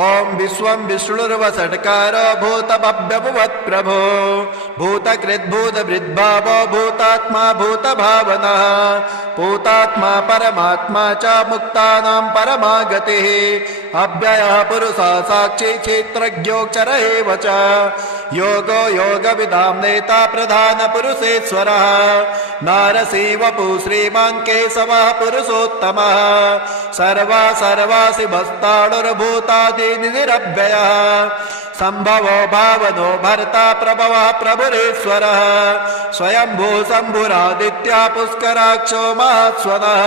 ॐ विश्वं विष्णुर्वषट्कारो भूतभव्यभुवत् प्रभो भूतकृद्भूतभृद्भावो भूतात्मा भूतभावनः भूतात्मा परमात्मा च मुक्तानां परमा गतिः अव्ययः पुरुषः साक्षी क्षेत्रज्ञोऽक्षर एव च योगो योगविदां नेता प्रधानपुरुषेश्वरः नारसी वपु श्रीमान् केशवः पुरुषोत्तमः सर्वा सर्वासि भस्ताणुर्भूतादिनिरव्ययः संभवो भावनो भर्ता प्रभवः प्रभुरेश्वरः स्वयंभू शम्भुरादित्या पुष्कराक्षो महास्वनः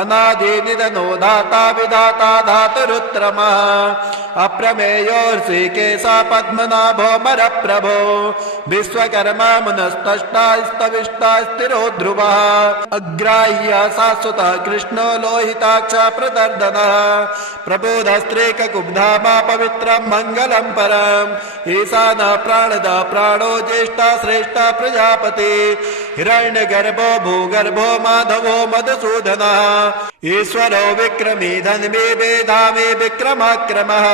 अनादिनिधनो दाता विधाता धातुरुत्तमः अप्रमेयो ऋषिकेशः पद्मनाभो मरप्रभो विश्वकर्मा मनस्तष्टा स्तविष्टा स्थिरो ध्रुवः अग्राह्य शाश्वतः कृष्णो लोहिताक्ष प्रदर्दनः प्रबोधस्त्रेककुब्धामा पवित्रं मङ्गलं परम् ईशानः प्राणदः प्राणो ज्येष्ठा श्रेष्ठा प्रजापति हिरण्यगर्भो भूगर्भो माधवो मधुसूदनः ईश्वरो विक्रमी धन्वी वेधामी विक्रमाक्रमः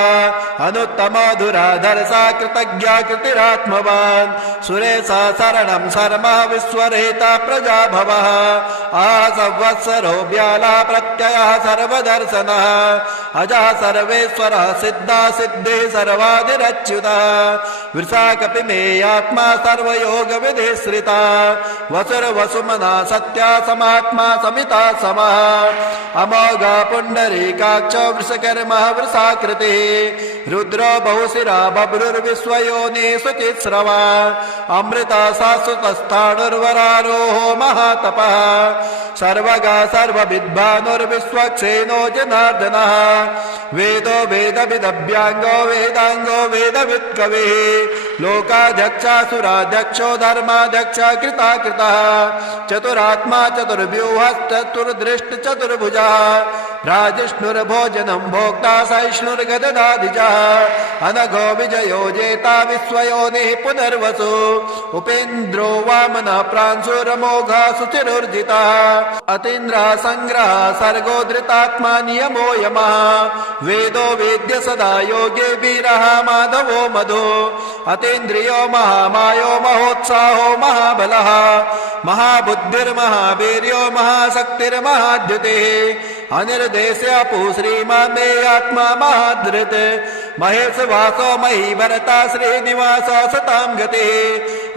अनुत्तमो धुराधरसा कृतज्ञा कृतिरात्मवान् सुरेशा शरणं शर्मः विश्वरेता प्रजाभवः आसंवत्सरो व्याला प्रत्ययः सर्वदर्शनः अजः सर्वेश्वरः सिद्धा सिद्धि सर्वादिरच्युतः वृषा कपिमेयात्मा सर्वयोगविधिश्रिता वसुर्वसुमना सत्या समात्मा समिता समः अमोघा पुण्डरीकाक्ष वृषकर्मः वृषाकृतिः रुद्रो बहुशिरा बभ्रुर्विश्वयोनि शुचिस्रवा अमृता शाश्वतस्थाणुर्वरारोहो महातपः सर्वगा सर्वविद्वानुर्विश्वक्सेनो जनार्दनः वेदो वेदविदभ्यांगो वेदांगो वेदवित्कविः लोकाध्यक्षासुराध्यक्षो धर्माध्यक्ष कृताकृतः चतुरात्मा चतुर्व्यूहश्चतुर्दृष्ट चतुर्भुजः राजिष्णुर्भोजनं भोक्ता सहिष्णुर्गददाधिजः अनघो विजयो जेता विश्वयोनिः पुनर्वसु उपेन्द्रो वामनः प्रांशुरमोघा सुचिरुर्जितः अतीन्द्रः संग्रहः सर्गो धृतात्मा नियमो यमः वेदो वेद्य सदा योगे वीरः माधवो मधु अतीन्द्रियो महामायो महोत्साहो महाबलः महाबुद्धिर्महावीर्यो महाशक्तिर्महाद्युतिः अनिर्देश्यपु श्रीमान् मे आत्मा महाधृत् महेश वासो मही भरता श्रीनिवास सतां गतिः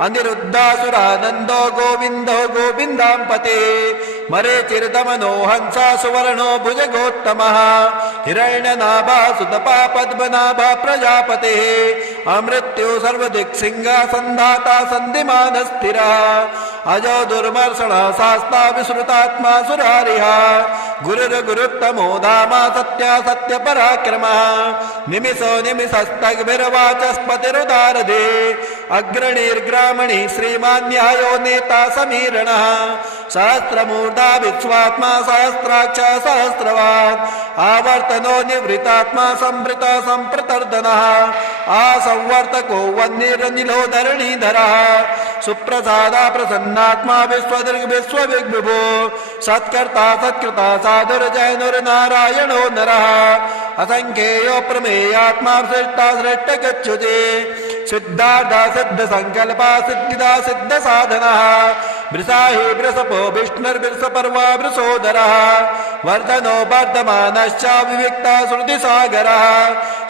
अनिरुद्धासुरानन्दो गोविन्दो गोविन्दां पते मरीचिर्दमनो हंसा सुवर्णो भुजगोत्तमः हिरण्यनाभा सुतपा पद्मनाभा प्रजापतिः अमृत्यु सर्वदिक्सिंहासन्धाता सन्धिमान् स्थिरः अजो दुर्मर्षणः शास्ता विश्रुतात्मा सुरारिः गुरुर्गुरुत्तमो धामा सत्या सत्यपराक्रमः निमिषो निमिषस्तग्भिर्वाचस्पतिरुदारधे अग्रणीर्ग्रामणी श्रीमान् न्यायो नेता समीरणः सहस्रमूर्धा विश्वात्मा सहस्राक्ष सहस्रवान् आवर्तनो निवृतात्मा संवृत संप्रतर्दनः आसंवर्तको वह्निरनिलो धरणीधरः सुप्रसादा प्रसन्नात्मा विश्वदृग् विश्वविग्विभो सत्कर्ता सत्कृता साधुर्जैनुर्नारायणो नरः असंख्येयो प्रमेयात्मा श्रेष्ठा श्रेष्ठ गच्छुते सिद्धार्था सिद्ध संकल्पा सिद्धिदा सिद्ध साधनः वृषाहि वृषपो विष्णुर्वृषपर्वा वृषोदरः वर्धनो वर्धमानश्च विविक्ता श्रुतिसागरः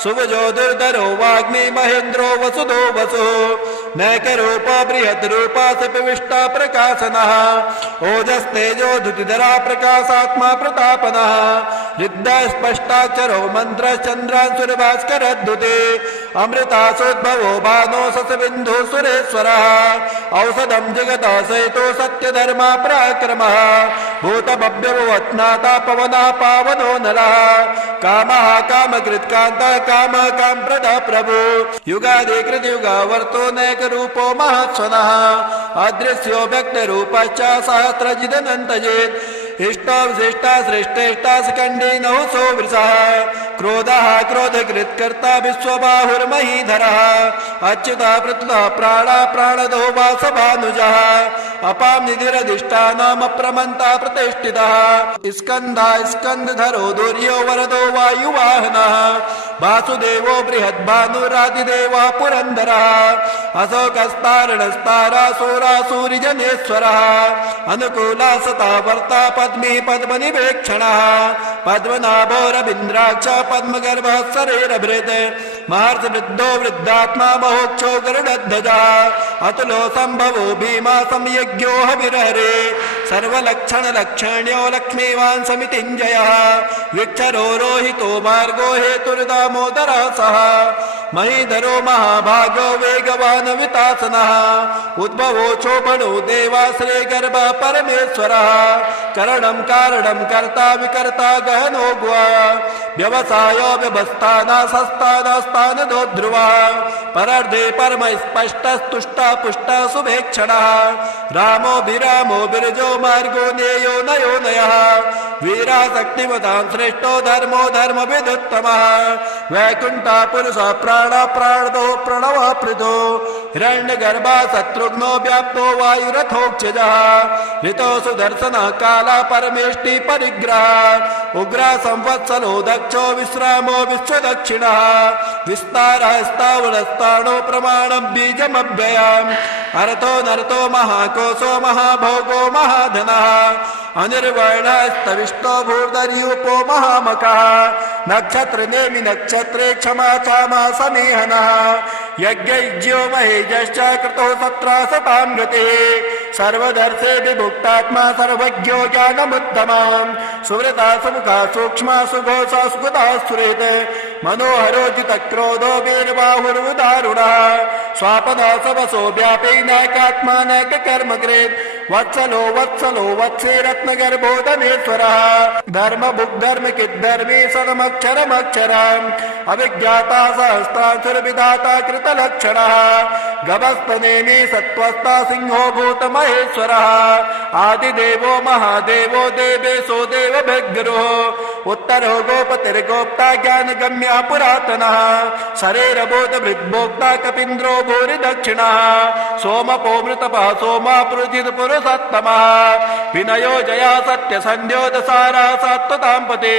सुभुजो दुर्धरो वाग्मी महेन्द्रो वसुदो वसु नैकरूपो बृहद्रूपा सपिविष्टा प्रकाशनः ओजस्तेजो धुतिधरा प्रकाशात्मा प्रतापनः हृद्य स्पष्टाक्षरो मन्त्रश्चन्द्रांशुर्भास्करद्युते अमृतासोद्भवो भानो ससबिन्धु सुरेश्वरः औषधं जगतः सहितो सत्यधर्मा पराक्रमः भूतभव्यवत्नाथा पवनः पावनो नरः कामः कामकृत्कान्तः कामः कामप्रदः प्रभु युगादिकृतयुगावर्तो नैकरूपो महात्स्वनः अदृश्यो व्यक्तरूपश्च सहस्रजिदनन्तजेत् इष्टो विशिष्टा श्रेष्ठेष्टा स्कन्धे नहुसो वृषः क्रोधः क्रोधकृत्कर्ता विश्वबाहुर्महीधरः अच्युतः पृथुतः प्राणा प्राणदो वासभानुजः अपां निधिरधिष्ठानमप्रमन्ता प्रतिष्ठितः स्कन्धा स्कन्धधरो दुर्यो वरदो वायुवाहनः वासुदेवो बृहद्भानुरादिदेवः पुरन्दरः अशोकस्तारणस्तारासुरासूरिजनेश्वरः अनुकूला सता वर्ता पद्मी पद्मनिवेक्षणः पद्मनाभो रवीन्द्राक्ष पद्मगर्भः शरीरभृत् महर्षिवृद्धो वृद्धात्मा महोक्षो गरुडध्वजः अतुलो सम्भवो भीमा संयज्ञो हविर्हरे सर्वलक्षणलक्षण्यो लक्ष्मीवान् समितिञ्जयः विक्षरो रोहितो मार्गो हेतुर्दामोदरः सः महीधरो महाभागो वेगवान् वितासनः उद्भवो शोभनो देवाश्रय गर्भ परमेश्वरः करणं कारणं कर्ता विकर्ता गहनो गुहा व्यवसायो व्यवस्थाना सस्तानस्तानदो ध्रुवः परर्धे परम स्पष्टस्तुष्टा पुष्टा शुभेक्षणः रामो विरामो विरजो मार्गो नेयो नयो नयः वीरा शक्तिमतां श्रेष्ठो धर्मो धर्मविदुत्तमः वैकुण्ठा पुरुष प्राण प्राणदो प्रणव पृथो हिरण्यगर्भा शत्रुघ्नो व्याप्तो वायुरथोक्षजः ऋतो सुदर्शन काला परमेष्टि परिग्रह उग्र संवत्सलो दक्षो विश्रामो विश्वदक्षिणः विस्तारः स्थावरस्ताणो प्रमाणं बीजमव्ययम् अर्थो नरतो महाकोशो महाभोगो महाधनः अनिर्वर्णस्तविष्टो भूर्धर्यूपो महामकः नक्षत्र नेमि नक्षत्रे क्षमा क्षमा समेहनः यज्ञज्ञो महेजश्च कृतो सत्रासतां गतिः सर्वदर्शे विभुक्तात्मा सर्वज्ञो ज्ञानमुत्तमम् सुवृता सुमुखा सूक्ष्मा सुघोषा सुगता सुरेत मनोहरो जितक्रोधो वीरबाहुरुदारुणः स्वापदा सवसो व्यापैनाकात्मा नैककर्मकृत् वत्सलो वत्सलो वत्से रत्नगर्भो धनेश्वरः धर्मभुग्धर्मकिद्धर्मी सदमक्षरमक्षरम् अभिज्ञाता सहस्रांशुरविधाता कृतलक्षणः गभस्तनेमि सत्त्वस्था सिंहो भूतमहेश्वरः आदिदेवो महादेवो देवेशो देवभिर्गुरुः उत्तरो गोपतिर्गोप्ता ज्ञानगम्या पुरातनः शरीरबोधभृद्भोक्ता कपीन्द्रो भूरि दक्षिणः सोमपो मृतपः सोमा पुरुजित् पुरुषोत्तमः विनयो जया सत्यसन्ध्योदसारा सात्वतां पते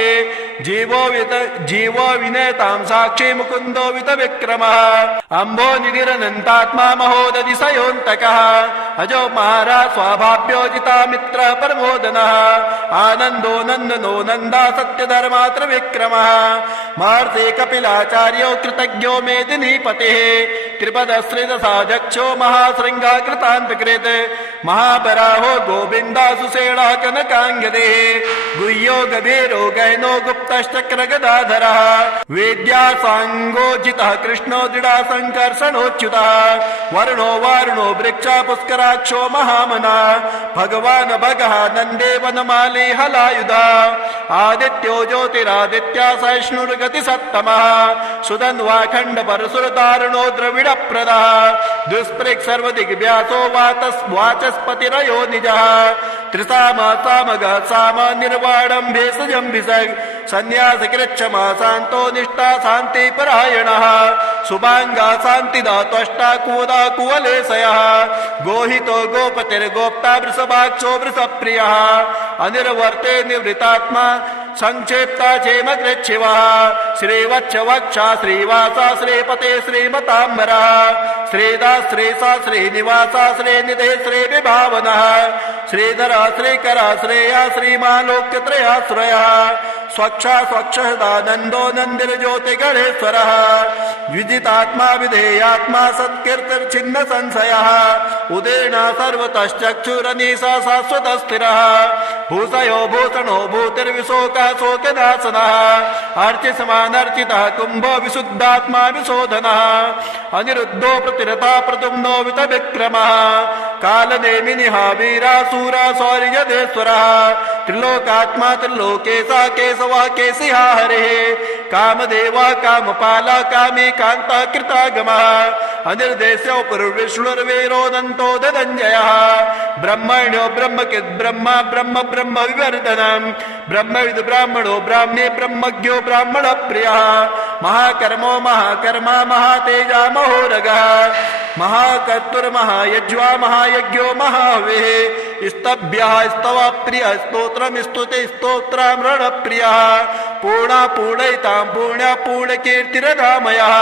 जीवो विनेतां साक्षी मुकुन्दो वितविक्रमः अम्भो निधिरनन्तात्मा महोदधिशयोऽन्तकः अजो महाराज स्वाभाव्योजिता मित्र प्रमोदनः आनन्दो नन्दनो नन्दा सत्यधर्मात्र विक्रमः महर्षि कपिलाचार्यो कृतज्ञो मेदिनीपतिः त्रिपदश्रितसाध्यक्षो महाशृङ्गा कृतान्तकृत् महाबराहो गोविन्दासुषेणः कनकाङ्गदेः गुह्यो गभीरो गहनो गुप्तश्चक्रगदाधरः वेद्या साङ्गोजितः कृष्णो दृढा सङ्कर्षणोच्युतः वर्णो वारुणो वृक्षा पुष्कराक्षो महामना भगवान् भगः नन्दे वनमाली हलायुधा आदित्यो ज्योतिरादित्या सहिष्णुर्गतिसत्तमः सुधन्वाखण्ड परशुरदारुणो द्रविडप्रदः दुष्पृक् सर्वदिग्व्यासो वाचस्पतिरयो निजः त्रिसामा सामगः साम निर्वाणं भेषजं भिषग् सन्न्यासकृच्छमा शान्तो निष्ठा शान्तिपरायणः शुभाङ्गा शान्तिदा त्वष्टा कुवदा कुवलेशयः गोहितो गोपतिर्गोप्ता वृषभाक्षो वृषप्रियः अनिर्वर्ते निवृतात्मा संक्षेप्ता क्षेमकृच्छिवः श्रीवत्सवक्षा श्रीवासा श्रीपते श्रीमताम्बरः श्रीदा श्रीसा श्रीनिवासा श्रीनिधे श्रीविभावनः श्रीधरा श्रीकरा श्रेया श्रीमालोक्यत्रयाश्रयः स्वक्षा स्वक्षदानन्दो नन्दिर्ज्योतिगणेश्वरः विदितात्मा विधेयात्मा सत्कीर्तिर्छिन्न संशयः उदेना सर्वतश्चक्षुरनीसा शाश्वत स्थिरः भूषयो भूषणो भूतिर्विशोकः शोकनाशनः अर्चिसमानर्चितः कुम्भो विशुद्धात्मा विशोधनः अनिरुद्धो प्रतिरता प्रद्युम्नो वितविक्रमः कालनेमिनिः वीरासूरा सौर्यदेश्वरः त्रिलोकात्मा त्रिलोकेशः केशवः केशिहा हरिः कामदेवा कामपाला कामी कान्ता कृतागमः अनिर्देश्यो पुरुर्विष्णुर्वीरोदन्तो धनञ्जयः ब्रह्मण्यो ब्रह्मकिद् ब्रह्म ब्रह्म ब्रह्म विवर्धनम् ब्रह्मविद् ब्राह्मणो ब्राह्मे ब्रह्मज्ञो ब्राह्मण प्रियः महाकर्मो महाकर्मा महातेजा महोरगः महाकर्तुर्महायज्वा महायज्ञो महाहविः स्तभ्यः स्तव प्रियः स्तोत्रम् स्तुते स्तोत्रमृण प्रियः पूर्णा पूर्णयितां पुण्या पूर्णकीर्तिरधामयः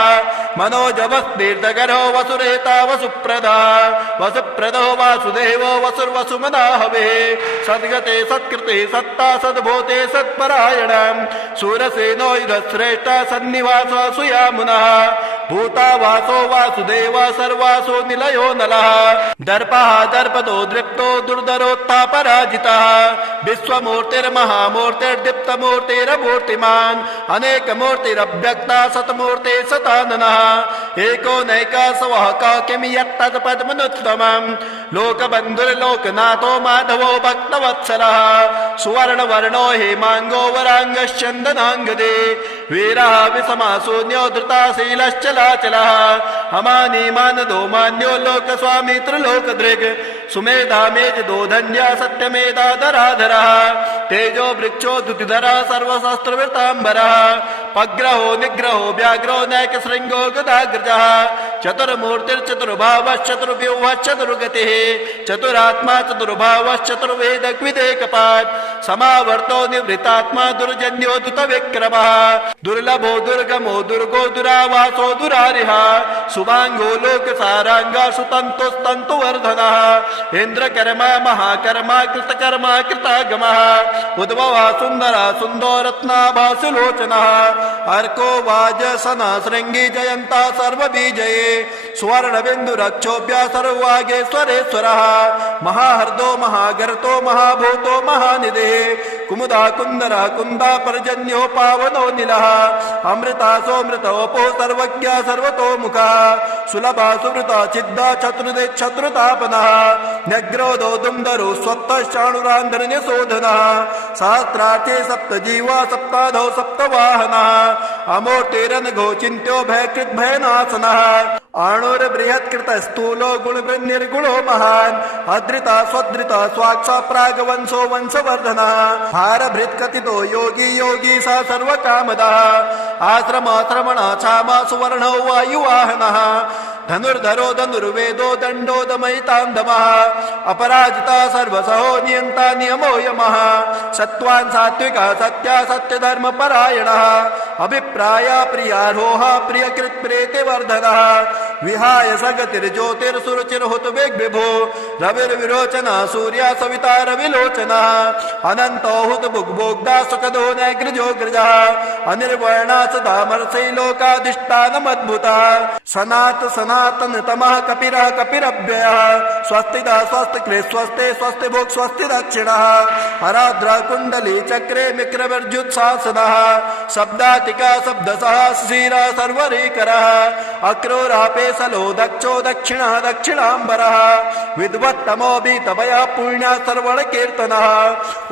मनोजवस्तीर्थकरो वसुरेता वसुप्रदा वसुप्रदो वासुदेवो वसुर्वसुमनाहवे सद्गते सत्कृते सत्ता सद्भूते सत्परायणम् शूरसेनो युधश्रेष्ठ सन्निवास सुयामुनः भूता वासो वासुदेव सर्वासो निलयो नलः दर्पः दर्पदो दृप्तो दुर्धरोत्थापराजितः विश्वमूर्तिर्महामूर्तिर्दीप्तमूर्तिरमूर्तिमान् अनेकमूर्तिरव्यक्ता सतमूर्ते सताननः एको नैकासवः किमि यत्तत्पद्मनुत्तमम् लोकबन्धुर्लोकनाथो माधवो भक्तवत्सलः सुवर्णवर्णो हेमाङ्गो वराङ्गश्चन्दनाङ्गदे वीरः विषमाशून्यो धृताशीलश्चलाचलः हमानी मानदो मान्यो लोकस्वामी त्रिलोकदृक् सुमेधा मेजदो धन्या सत्यमेधा धराधरः तेजो वृक्षो द्युतिधरः सर्वशास्त्रवृताम्बरः पग्रहो निग्रहो व्याघ्रो नैकशृङ्गो गदाग्रजः चतुर्मूर्तिर्चतुर्भावश्चतुर्व्यूहश्चतुर्गतिः चतुरात्मा चतुर्भावश्चतुर्वेदग्विदेकपात् समावर्तो निवृतात्मा दुर्जन्यो विक्रमः दुर्लभो दुर्गमो दुर्गो दुरावासो दुरारिः सुभाङ्गो लोकसाराङ्गा सुतन्तुस्तन्तुवर्धनः इन्द्रकर्मा महाकर्मा कृतकर्मा कृतागमः उद्भवः सुन्दरः सुन्दो रत्नाभा सुलोचनः अर्को वाजसना शृङ्गी जयन्ता सर्वबीजये सुवर्णबिन्दुरक्षोभ्य सर्ववागेश्वरेश्वरः महाहर्दो महागर्तो महाभूतो महानिधिः कुमुदा कुन्दरा कुन्दा पर्जन्यो पावनो निलः अमृता सोमृतोपो सर्वज्ञ सर्वतोमुखः सुलभा सुवृता चिद्दा चतुर्दे शत्रुतापनः न्यग्रोधो दुन्दरो स्वत्तश्चाणुरान्धरण्यशोधनः सहस्रार्थे सप्तजीवा सप्ताधौ सप्तवाहनः अमूर्तिरनघो चिन्त्यो भयकृद्भयनाशनः आणुर्बृहत्कृत स्थूलो गुणवृन्निर्गुणो महान् अधृता स्वधृता स्वाक्षा प्रागवंशो वंशवर्धनः भारभृत्कथितो योगी योगी स सर्वकामदः आश्रमाश्रमणः क्षामा सुवर्णो वायुवाहनः धनुर्धरो धनुर्वेदो दण्डो दमयितान्दमः अपराजिता सर्वसहो नियन्ता नियमो यमः सत्त्वान् सात्विकः सत्या सत्यधर्मपरायणः अभिप्राय प्रियारोह प्रियकृत्प्रीतिवर्धनः विहाय सगतिर्ज्योतिर्सुरुचिर्हुत वेग्विभो रविर्विरोचनः सूर्य सविता रविलोचनः अनन्तो हुत भुग्भोग्धा सुखदो नैग्रजोग्रजः अनिर्वर्णा सदामर्षै लोकाधिष्ठानमद्भुतः सनातन तमः कपिरः कपिरव्ययः स्वस्तिदा स्वस्तिकृ स्वस्ते स्वस्ति भोक् स्वस्ति दक्षिणः हराद्रा कुण्डली चक्रे मिक्रवर्जुत्सासनः शब्दातिका शब्दसः शिशिरा सर्वरीकरः अक्रोरापेशलो दक्षो दक्षिणः दक्षिणाम्बरः विद्वत्तमो भीतभयः पुण्यः सर्वणकीर्तनः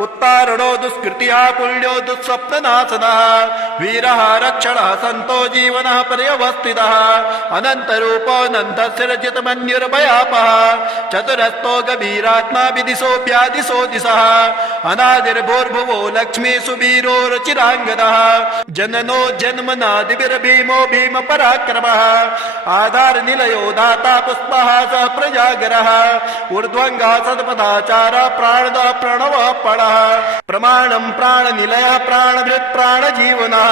उत्तारणो दुष्कृतिः पुण्यो दुःस्वप्ननाशनः वीरः रक्षणः सन्तो जीवनः पर्यवस्थितः अनन्तरूपोऽनन्तशिरजितमन्युर्भयापः चतुरस्तो गभीरात्मा विदिशो व्यादिशो दिशः अनादिर्भूर्भुवो लक्ष्मी सुवीरो रुचिराङ्गदः जननो जन्मनादिभिर्भीमो भीम पराक्रमः आधार निलयो दाता पुष्पः सह प्रजागरः ऊर्ध्वङ्गः सदपदाचार प्राणदः प्रणवः पणः प्रमाणं प्राणनिलयः प्राणभृत् प्राणजीवनः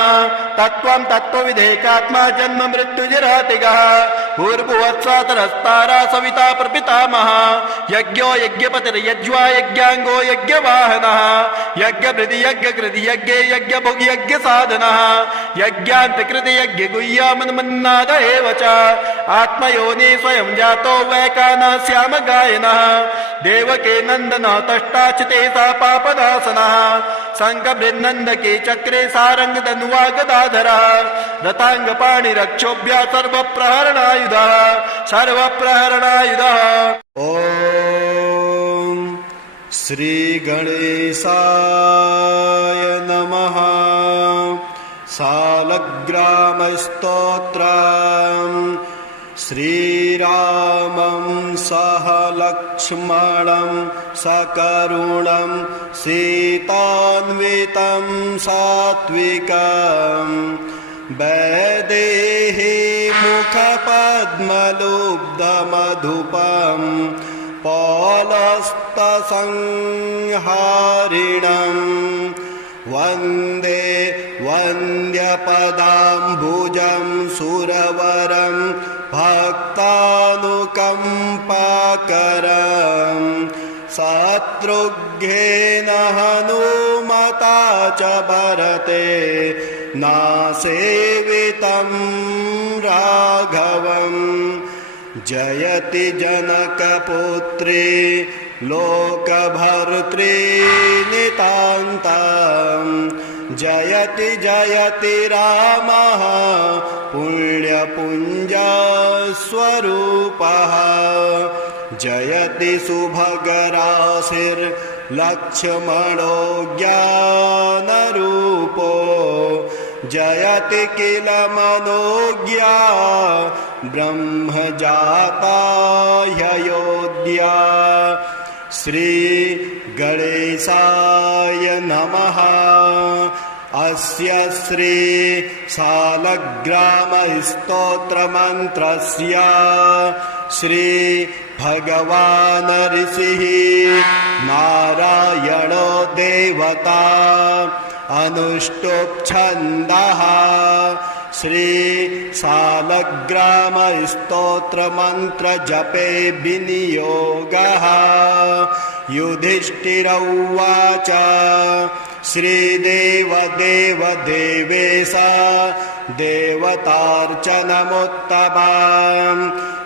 तत्त्वं तत्त्वविधेकात्मा जन्म मृत्युजरातिगः भूर्भुवत्सातरस्तारा सविता प्रपितामहः यज्ञो यज्ञपतिर्यज्वा यज्ञाङ्गो यज्ञवाहनः यज्ञभृति यज्ञकृति यज्ञे यज्ञभुग् यज्ञसाधनः यज्ञान्तकृति यज्ञगुह्यामन्मन्नाद एव च आत्मयोनि स्वयं जातो वैकानः श्यामगायनः देवके नन्दनः तष्टाचिते सा पापनाशनः शङ्खबृन्नन्दके चक्रे सारङ्गधनुवा गदाधरः रथाङ्गपाणिरक्षोभ्यः सर्वप्रहरणायुधः सर्वप्रहरणायुधः ॐ श्रीगणेशाय नमः सालग्रामस्तोत्रम् श्रीरामं सह लक्ष्मणं सकरुणं सीतान्वितं सात्विकम् वैदेही मुखपद्मलुब्धमधुपम् पौलस्तसंहारिणम् वन्दे वन्द्यपदाम्बुजं सुरवरं भक्तानुकम्पाकरम् शत्रुघ्नेन हनुमता च भरते नासेवितं राघवम् जयति जनकपुत्री लोकभर्त्री नितान्तम् जयति जयति रामः पुण्यपुञ्जस्वरूपः जयति सुभगराशिर्लक्ष्मणो ज्ञानरूपो जयति किल मनोज्ञा ब्रह्मजाता ह्ययोध्या श्री गणेशाय नमः। अस्य श्री शालग्रामस्तोत्रमन्त्रस्य श्री भगवान् ऋषिः नारायणो देवता अनुष्टुप् छन्दः श्री शालग्रामस्तोत्रमन्त्र जपे विनियोगः। युधिष्ठिर उवाच श्रीदेव देव देवेश देवतार्चनमुत्तमम्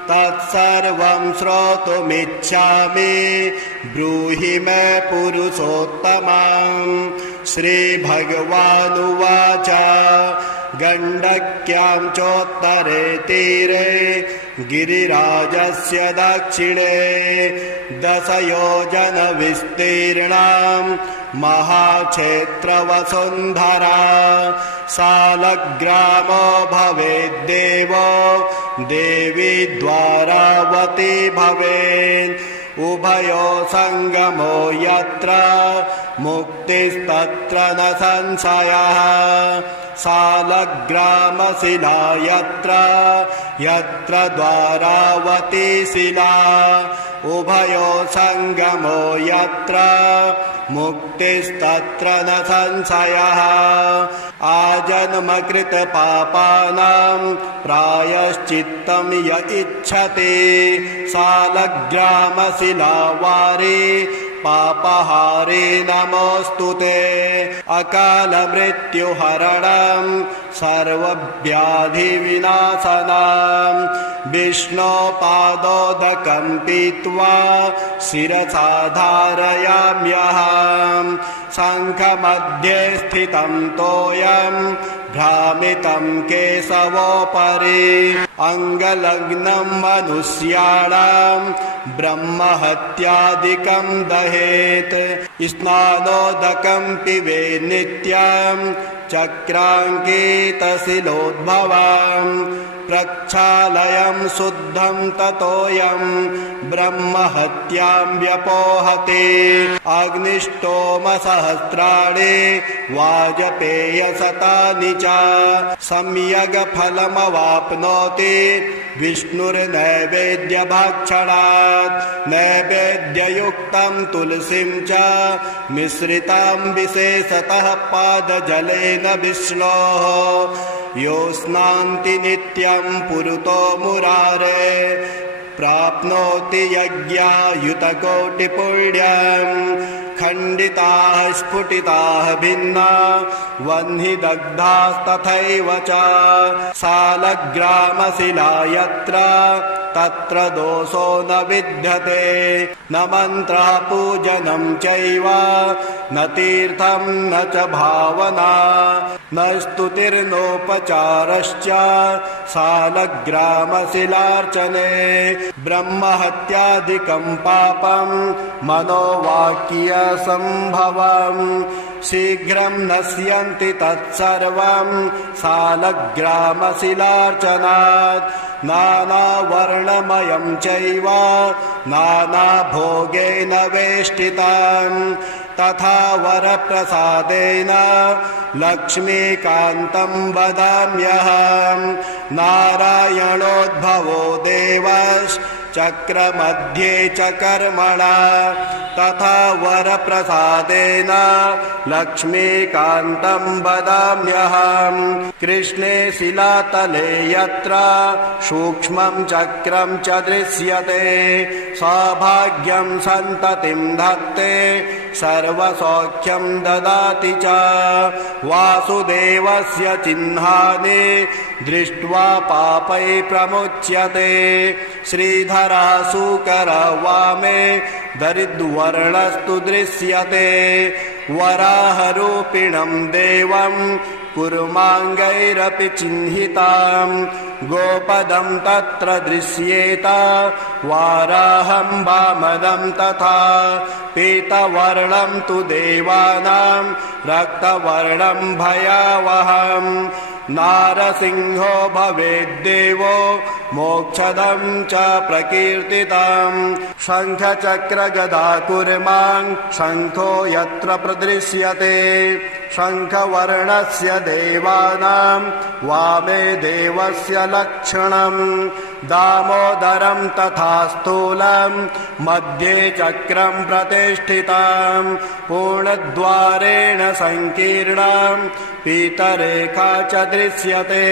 तत्सर्वं श्रोतुमिच्छामि ब्रूहि मे पुरुषोत्तमम्। श्रीभगवानुवाच गण्डक्यां चोत्तरे तीरे गिरिराजस्य दक्षिणे 10 योजन विस्तीर्णां महाक्षेत्रवसुन्धरा शालग्रामो भवेद्देवो देवी द्वारावती भवेत् उभयो संगमो यत्र मुक्तिस्तत्र न संशयः शालग्रामशिला यत्र यत्र द्वारावती शिला उभयो संगमो यत्र मुक्तिस्तत्र न संशयः आजन्मकृत पापानां प्रायश्चित्तं य इच्छति शालग्रामशिलावारे पापहारे नमोऽस्तुते अकालमृत्युहरणं सर्वव्याधिविनाशनं विष्णोपादोदकं पीत्वा शिरसा धारयाम्यहम् शङ्खमध्ये स्थितं तोयं भ्रामितं केशवोपरि अङ्गलग्नं मनुष्याणां ब्रह्महत्यादिकं दहेत् स्नानोदकं पिबेत् नित्यं चक्राङ्कितशिलोद्भवम् प्रक्षालयं शुद्धं ततोऽयं ब्रह्महत्यां व्यपोहते अग्निष्टोमसहस्राणि वाजपेयशतानि च सम्यग्फलमवाप्नोति विष्णुर्नैवेद्यभक्षणात् नैवेद्ययुक्तं तुलसीं च मिश्रितां विशेषतः पादजलेन विष्णोः यो स्नान्ति नित्यं पुरुतो मुरारे प्राप्नोति यज्ञायुतकोटिपुण्यम् खण्डिताः स्फुटिताः भिन्ना वह्निदग्धास्तथैव च शालग्रामशिला यत्र तत्र दोषो न विद्यते न मन्त्रः पूजनं चैव न तीर्थं न च भावना न स्तुतिर्नोपचारश्च शालग्रामशिलार्चने ब्रह्महत्यादिकं पापं मनोवाक्यसम्भवम् शीघ्रं नश्यन्ति तत्सर्वं शालग्रामशिलार्चनात् नानावर्णमयं चैव नानाभोगेन वेष्टितम् तथा वरप्रसादेन लक्ष्मीकान्तं वदाम्यहम् नारायणोद्भवो देवश्चक्रमध्ये च कर्मणा तथा वरप्रसादेन लक्ष्मीकान्तं वदाम्यहम् कृष्णे शिलातले यत्र सूक्ष्मं चक्रं च दृश्यते सौभाग्यं सन्ततिं धत्ते सर्वसौख्यं ददाति च वासुदेवस्य चिह्नानि दृष्ट्वा पापै प्रमुच्यते श्रीधरः शुकरः वामे दरिद्रवर्णस्तु दृश्यते वराहरूपिणं देवं कुर्माङ्गैरपि चिह्नितां गोपदं तत्र दृश्येत वाराहं वामदं तथा पीतवर्णं तु देवानां रक्तवर्णं भयावहं नारसिंहो भवेद्देवो मोक्षदं च प्रकीर्तितं शङ्खचक्रगदा कुर्मां शङ्खो यत्र प्रदृश्यते शङ्खवर्णस्य देवानां वामे देवस्य लक्षणं दामोदरं तथा स्थूलं मध्ये चक्रं प्रतिष्ठितं पूर्णद्वारेण संकीर्णं पीतरेखा च दृश्यते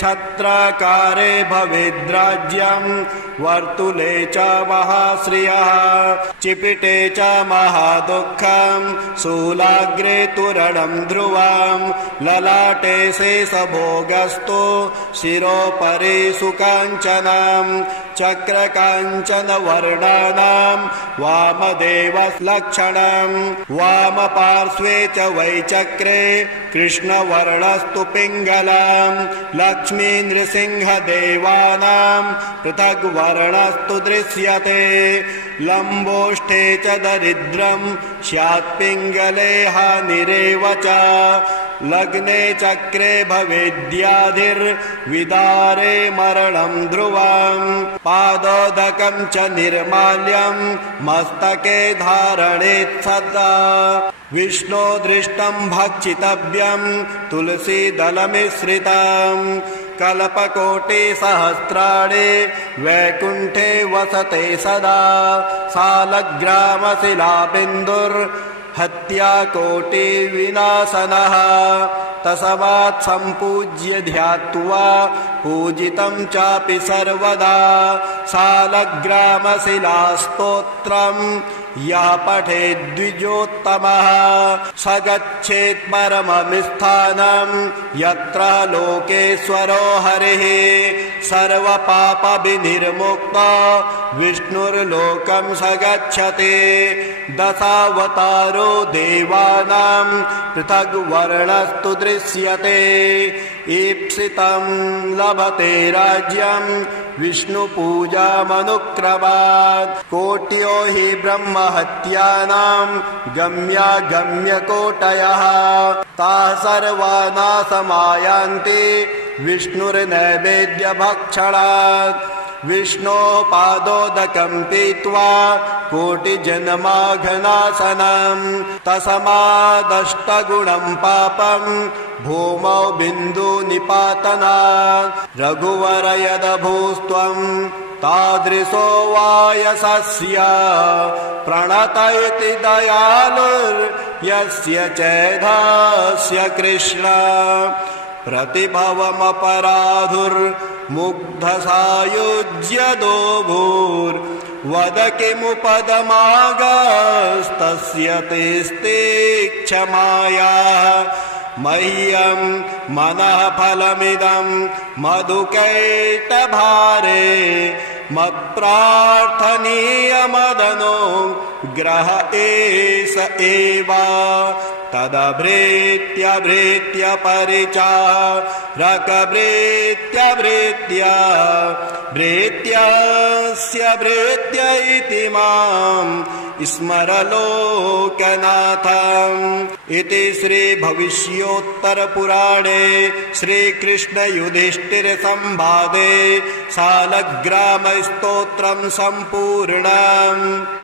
छत्राकारे भवेद्राज्यं वर्तुले च महाश्रियः चिपिटे च महादुःखं शूलाग्रे तुरणं ध्रुवं ललाटे शेषभोगस्तु शिरोपरि सुकाञ्चनं चक्रकाञ्चनवर्णानां वामदेवलक्षणं वामपार्श्वे च वैचक्रे कृष्णवर्णस्तु पिङ्गलं लक्ष्मी नृसिंहदेवानां पृथग् वर्णस्तु दृश्यते लम्बोष्ठे च दरिद्रं स्यात् पिङ्गले हानिरेव च लग्ने चक्रे भवेद्याधिर्विदारे मरणं ध्रुवं पादोदकं च निर्माल्यं मस्तके धारणेत् सदा विष्णो दृष्टं भक्षितव्यं तुलसीदलमिश्रितं कल्पकोटिसहस्राणि वैकुण्ठे वसते सदा सालग्रामशिलाबिन्दुर्हत्याकोटिविनाशनः तस्मात् सम्पूज्य ध्यात्वा पूजितं चापि सर्वदा सालग्रामशिलास्तोत्रं यः पठेद्विजोत्तमः स गच्छेत् परमं यत्र लोकेश्वरो हरिः सर्वपापविनिर्मुक्तो विष्णुर्लोकं स गच्छति दशावतारो देवानां पृथग् वर्णस्तु दृश्यते ईप्सितं लभते राज्यं विष्णुपूजामनुक्रमात् कोट्यो हि ब्रह्महत्यानां गम्यागम्यकोटयः ताः सर्वा नाशमायान्ति विष्णुर्नैवेद्यभक्षणात् विष्णो पादोदकं पीत्वा कोटिजन्माघनाशनं तस्मादष्टगुणं पापं भूमौ बिन्दुनिपातनात् रघुवर यदभूस्त्वं तादृशो वायसस्य प्रणत इति दयालुर्यस्य चैधास्य कृष्ण प्रतिभवमपराधुर्मुग्धसायुज्य दोभूर्वद किमुपदमागस्तस्य तेस्ते क्षमाया मह्यं मनः फलमिदं मधुकैटभारे मत्प्रार्थनीयमदनो ग्रह एष एव तदभृत्य परिचारकभृत्य भृत्यस्य भृत्य इति मां स्मरलोकनाथम् इति श्री भविष्योत्तरपुराणे श्रीकृष्णयुधिष्ठिरसंवादे सालग्रामस्तोत्रं सम्पूर्णम्।